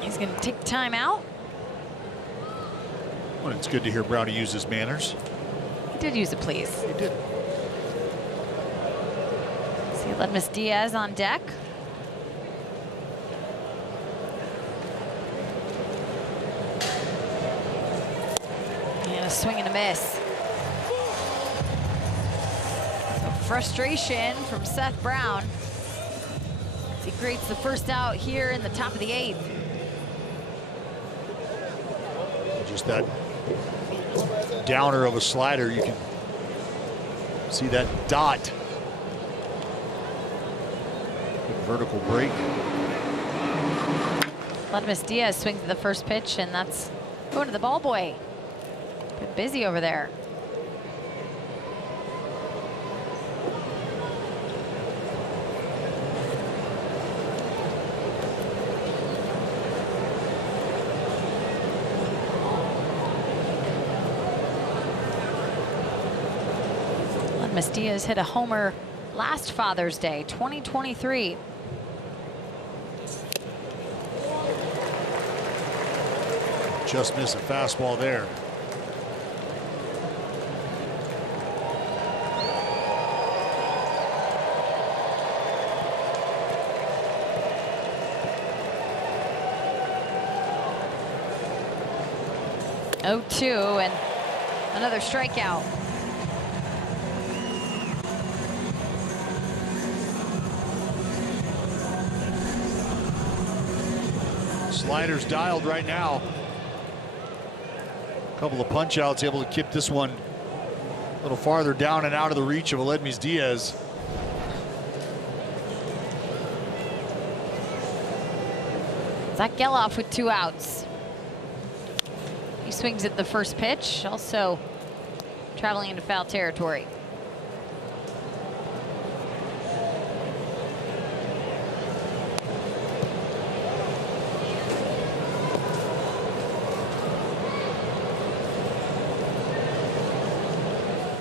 He's going to take time out. Well, it's good to hear Brownie use his manners. He did use a please. He did. See Ledmus Diaz on deck. And a swing and a miss. So frustration from Seth Brown as he creates the first out here in the top of the 8th. Just that downer of a slider, you can see that dot. Good vertical break. Ledmus Diaz swings to the first pitch, and that's going to the ball boy. Been busy over there. Ledmus Diaz hit a homer last Father's Day, 2023. Just missed a fastball there. Oh, 2 and another strikeout. Sliders dialed right now. A couple of punch outs, able to keep this one a little farther down and out of the reach of Ledmus Diaz. Zach Geloff with 2 outs. He swings at the first pitch, also traveling into foul territory.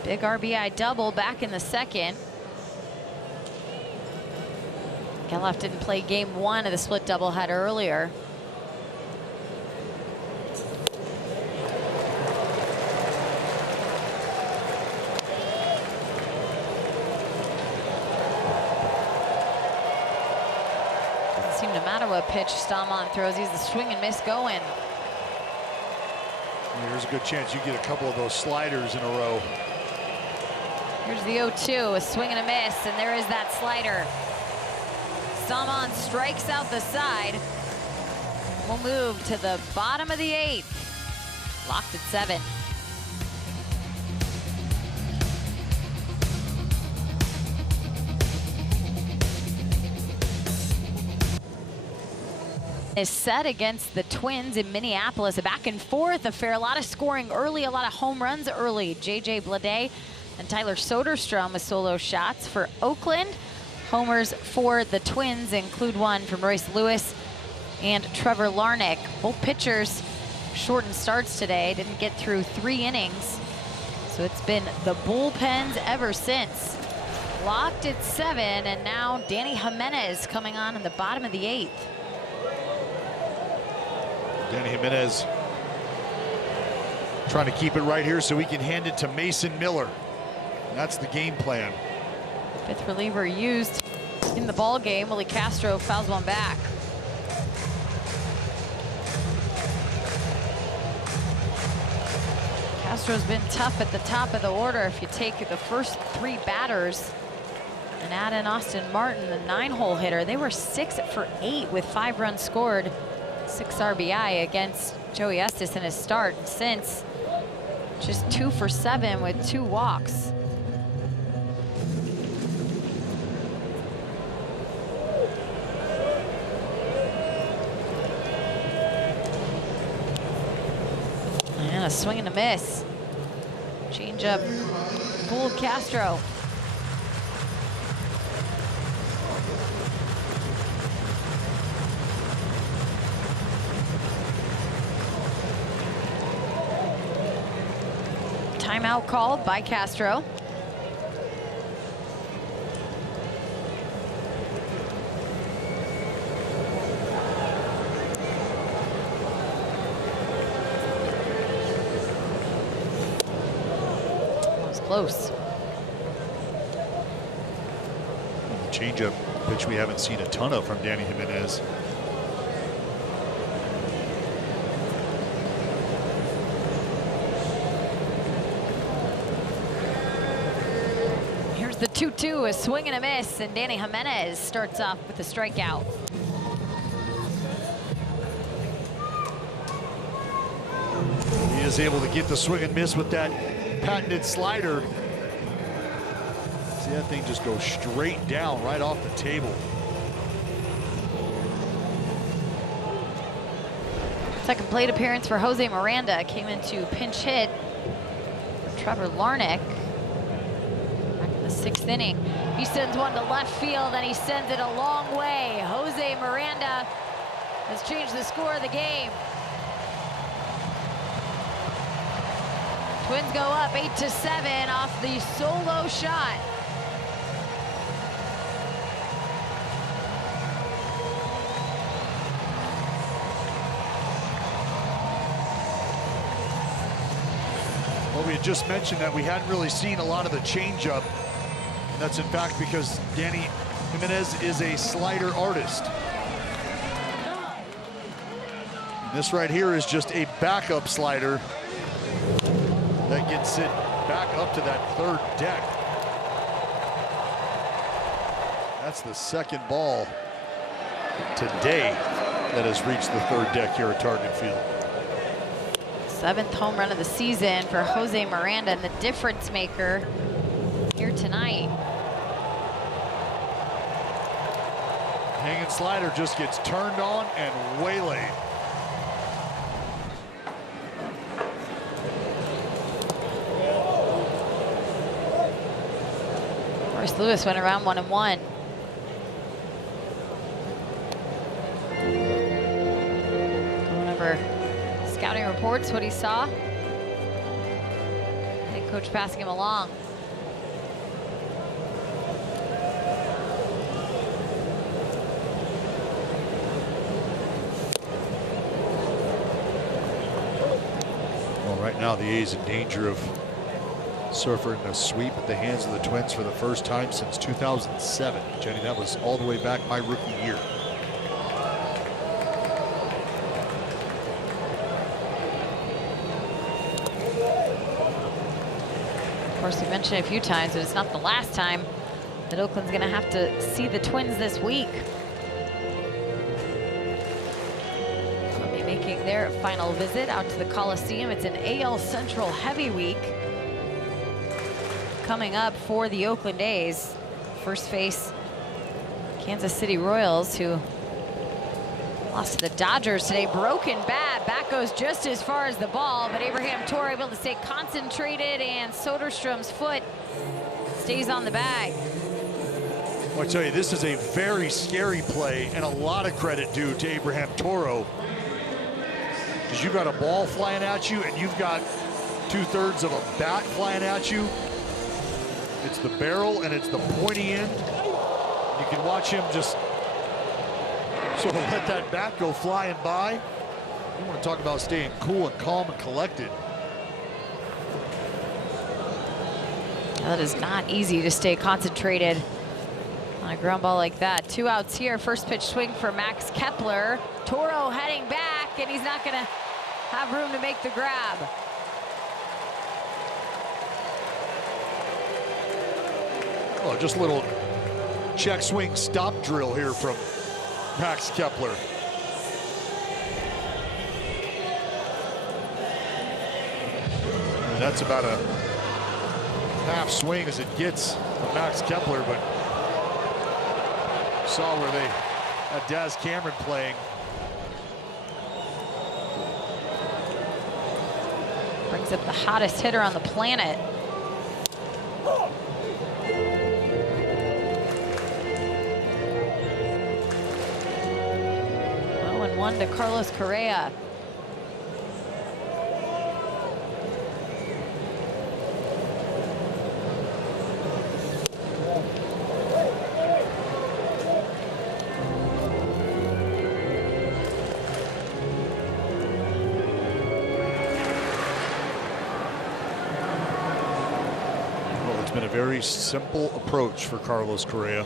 Big RBI double back in the 2nd. Geloff didn't play game 1 of the split doubleheader earlier. Doesn't seem to matter what pitch Stalmont throws. He's the swing and miss going. There's a good chance you get a couple of those sliders in a row. Here's the 0-2, a swing and a miss, and there is that slider. Stalmont strikes out the side. We'll move to the bottom of the 8th. Locked at 7. Is set against the Twins in Minneapolis. A back and forth affair. A lot of scoring early, a lot of home runs early. JJ Bleday and Tyler Soderstrom with solo shots for Oakland. Homers for the Twins include one from Royce Lewis and Trevor Larnach. Both pitchers shortened starts today. Didn't get through 3 innings. So it's been the bullpens ever since. Locked at 7, and now Danny Jimenez coming on in the bottom of the 8th. Danny Jimenez trying to keep it right here so he can hand it to Mason Miller. That's the game plan. 5th reliever used in the ball game. Willie Castro fouls one back. Castro's been tough at the top of the order. If you take the first 3 batters and add in Austin Martin, the 9-hole hitter, they were 6 for 8 with 5 runs scored, 6 RBI against Joey Estes in his start. And since, just 2 for 7 with 2 walks. swing and a miss. Change up, fooled Castro. Timeout called by Castro. Close. Changeup pitch we haven't seen a ton of from Danny Jimenez. Here's the 2-2, a swing and a miss, and Danny Jimenez starts off with a strikeout. He is able to get the swing and miss with that patented slider. See that thing just go straight down right off the table. Second plate appearance for Jose Miranda. Came into pinch hit for Trevor Larnach back in the 6th inning. He sends one to left field and he sends it a long way. Jose Miranda has changed the score of the game. Twins go up 8-7 off the solo shot. Well, we had just mentioned that we hadn't really seen a lot of the changeup. And that's in fact because Danny Jimenez is a slider artist. And this right here is just a backup slider that gets it back up to that 3rd deck. That's the second ball today that has reached the 3rd deck here at Target Field. 7th home run of the season for Jose Miranda, and the difference maker here tonight. Hanging slider just gets turned on and waylaid. Royce Lewis went around 1-1. Going over scouting reports, what he saw. Head coach passing him along. Well, right now the A's in danger of suffering a sweep at the hands of the Twins for the first time since 2007. Jenny, that was all the way back my rookie year. Of course, we mentioned it a few times, but it's not the last time that Oakland's going to have to see the Twins this week. They'll be making their final visit out to the Coliseum. It's an AL Central heavy week coming up for the Oakland A's. First face Kansas City Royals, who lost to the Dodgers today. Broken bat, bat goes just as far as the ball, but Abraham Toro able to stay concentrated, and Soderstrom's foot stays on the bag. Well, I tell you, this is a very scary play, and a lot of credit due to Abraham Toro, because you've got a ball flying at you and you've got 2/3 of a bat flying at you. It's the barrel and it's the pointy end. You can watch him just sort of let that bat go flying by. You want to talk about staying cool and calm and collected. That is not easy to stay concentrated on a ground ball like that. 2 outs here. First pitch swing for Max Kepler. Toro heading back, and he's not going to have room to make the grab. Oh, just a little check swing stop drill here from Max Kepler. And that's about a half swing as it gets from Max Kepler, but saw where they had Daz Cameron playing. Brings up the hottest hitter on the planet. 0-1 to Carlos Correa. It's been a very simple approach for Carlos Correa.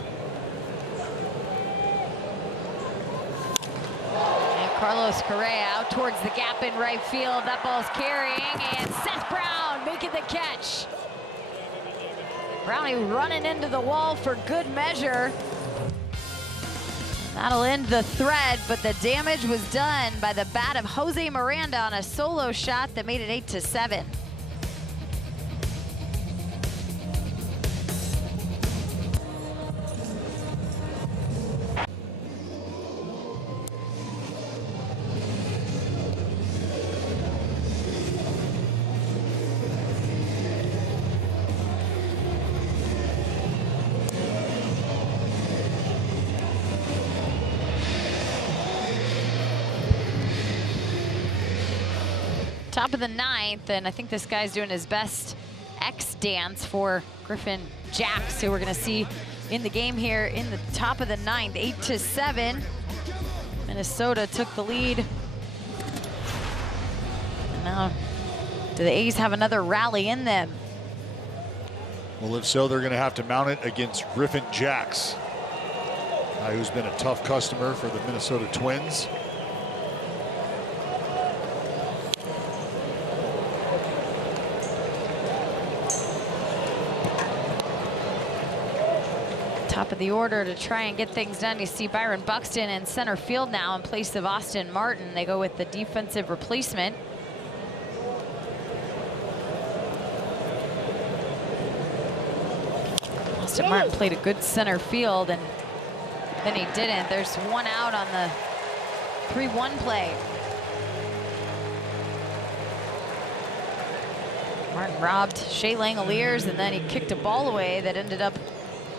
And Carlos Correa out towards the gap in right field. That ball's carrying, and Seth Brown making the catch. Brownie running into the wall for good measure. That'll end the thread, but the damage was done by the bat of Jose Miranda on a solo shot that made it 8-7. Top of the ninth, and I think this guy's doing his best X dance for Griffin Jacks, who we're gonna see in the game here in the top of the ninth, 8-7. Minnesota took the lead. And now, do the A's have another rally in them? Well, if so, they're gonna have to mount it against Griffin Jacks, who's been a tough customer for the Minnesota Twins. Top of the order to try and get things done. You see Byron Buxton in center field now in place of Austin Martin. They go with the defensive replacement. Austin Martin played a good center field, and then he didn't. There's one out on the 3-1 play. Martin robbed Shea Langoliers, and then he kicked a ball away that ended up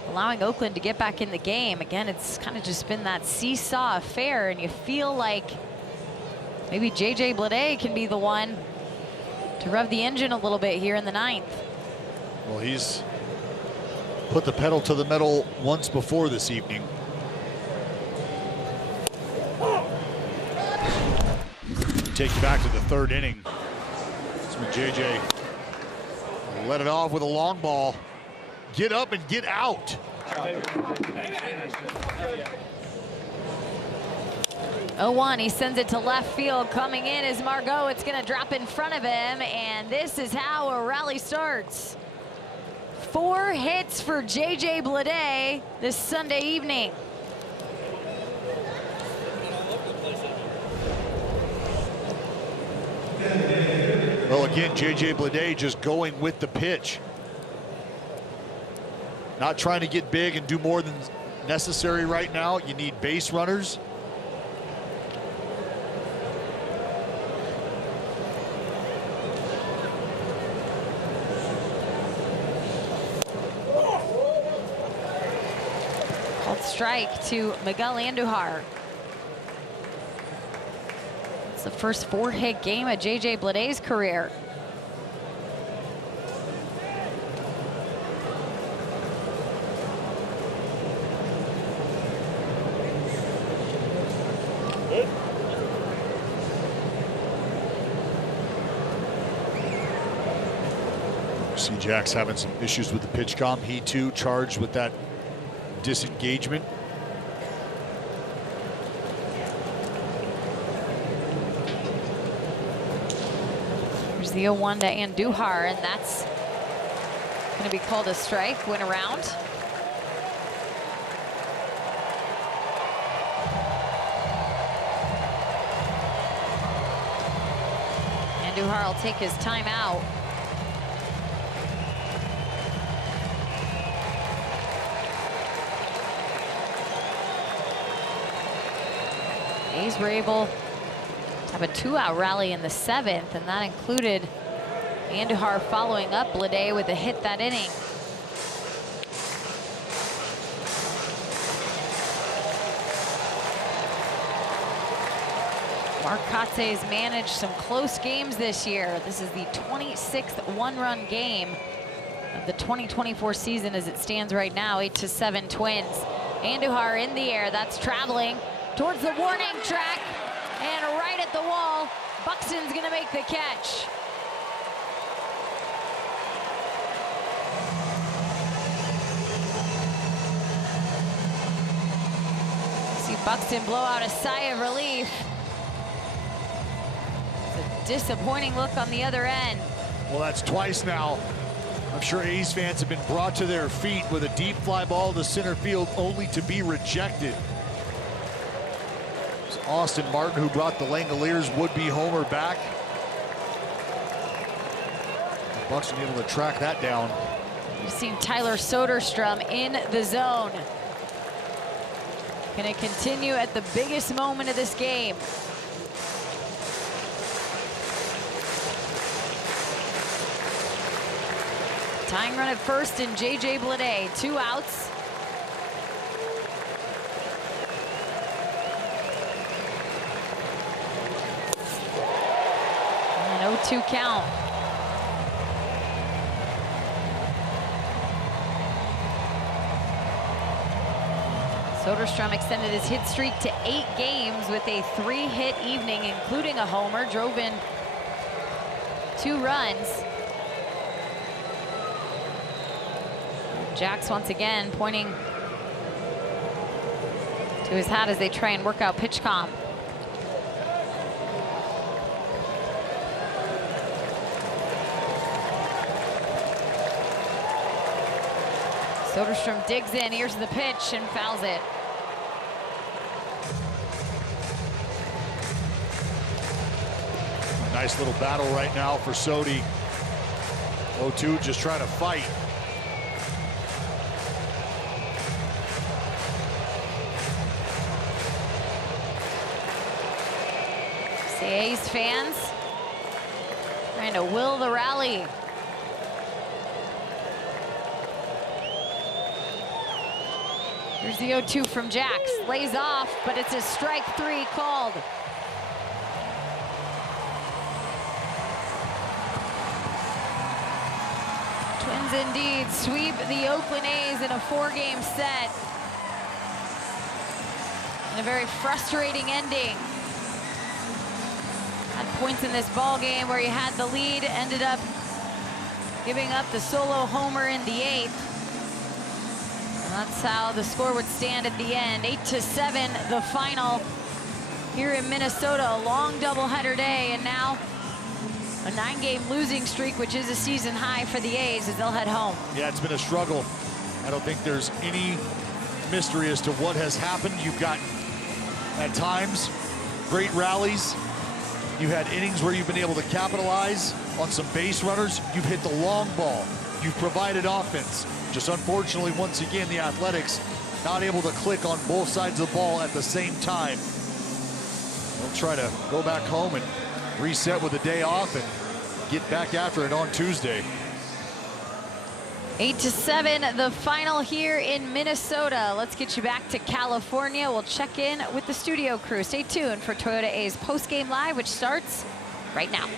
allowing Oakland to get back in the game. Again, it's kind of just been that seesaw affair, and you feel like maybe JJ Bleday can be the one to rev the engine a little bit here in the ninth. Well, he's put the pedal to the metal once before this evening. Take you back to the third inning. That's when JJ let it off with a long ball. Get up and get out. 0-1, he sends it to left field. Coming in is Margot. It's going to drop in front of him, and this is how a rally starts. 4 hits for JJ Bleday this Sunday evening. Well, again, JJ Bleday just going with the pitch. Not trying to get big and do more than necessary right now. You need base runners. Called strike to Miguel Andujar. It's the first 4-hit game of JJ Bleday's career. See Jack's having some issues with the pitch comm. He too charged with that disengagement. There's the 0-1 to Andujar, and that's going to be called a strike. Went around. Andujar will take his time out. A's were able to have a 2-out rally in the 7th, and that included Andujar following up Blade with a hit that inning. Mark Kotsay has managed some close games this year. This is the 26th one-run game of the 2024 season as it stands right now, 8-7 Twins. Andujar in the air, that's traveling towards the warning track and right at the wall. Buxton's gonna make the catch. See Buxton blow out a sigh of relief. It's a disappointing look on the other end. Well, that's twice now. I'm sure A's fans have been brought to their feet with a deep fly ball to center field only to be rejected. It's Austin Martin who brought the Langoliers would-be homer back. Buxton able to track that down. We've seen Tyler Soderstrom in the zone. Gonna continue at the biggest moment of this game. Tying run at first in J.J. Blade, 2 outs. And 0-2 count. Soderstrom extended his hit streak to 8 games with a 3-hit evening, including a homer, drove in 2 runs. Jax once again pointing to his hat as they try and work out pitch comp. Soderstrom digs in, here's the pitch, and fouls it. A nice little battle right now for Sodi. 0-2 just trying to fight. A's fans trying to will the rally. Here's the 0-2 from Jax. Lays off, but it's a strike 3 called. Twins indeed sweep the Oakland A's in a 4-game set. And a very frustrating ending. Had points in this ball game where he had the lead, ended up giving up the solo homer in the 8th. And that's how the score would stand at the end. 8-7 the final here in Minnesota. A long doubleheader day, and now a 9-game losing streak, which is a season high for the A's as they'll head home. Yeah, it's been a struggle. I don't think there's any mystery as to what has happened. You've got, at times, great rallies. You had innings where you've been able to capitalize on some base runners. You've hit the long ball. You've provided offense. Just unfortunately, once again, the Athletics not able to click on both sides of the ball at the same time. They'll try to go back home and reset with a day off and get back after it on Tuesday. 8-7 the final here in Minnesota. Let's get you back to California. We'll check in with the studio crew. Stay tuned for Toyota A's post-game live, which starts right now.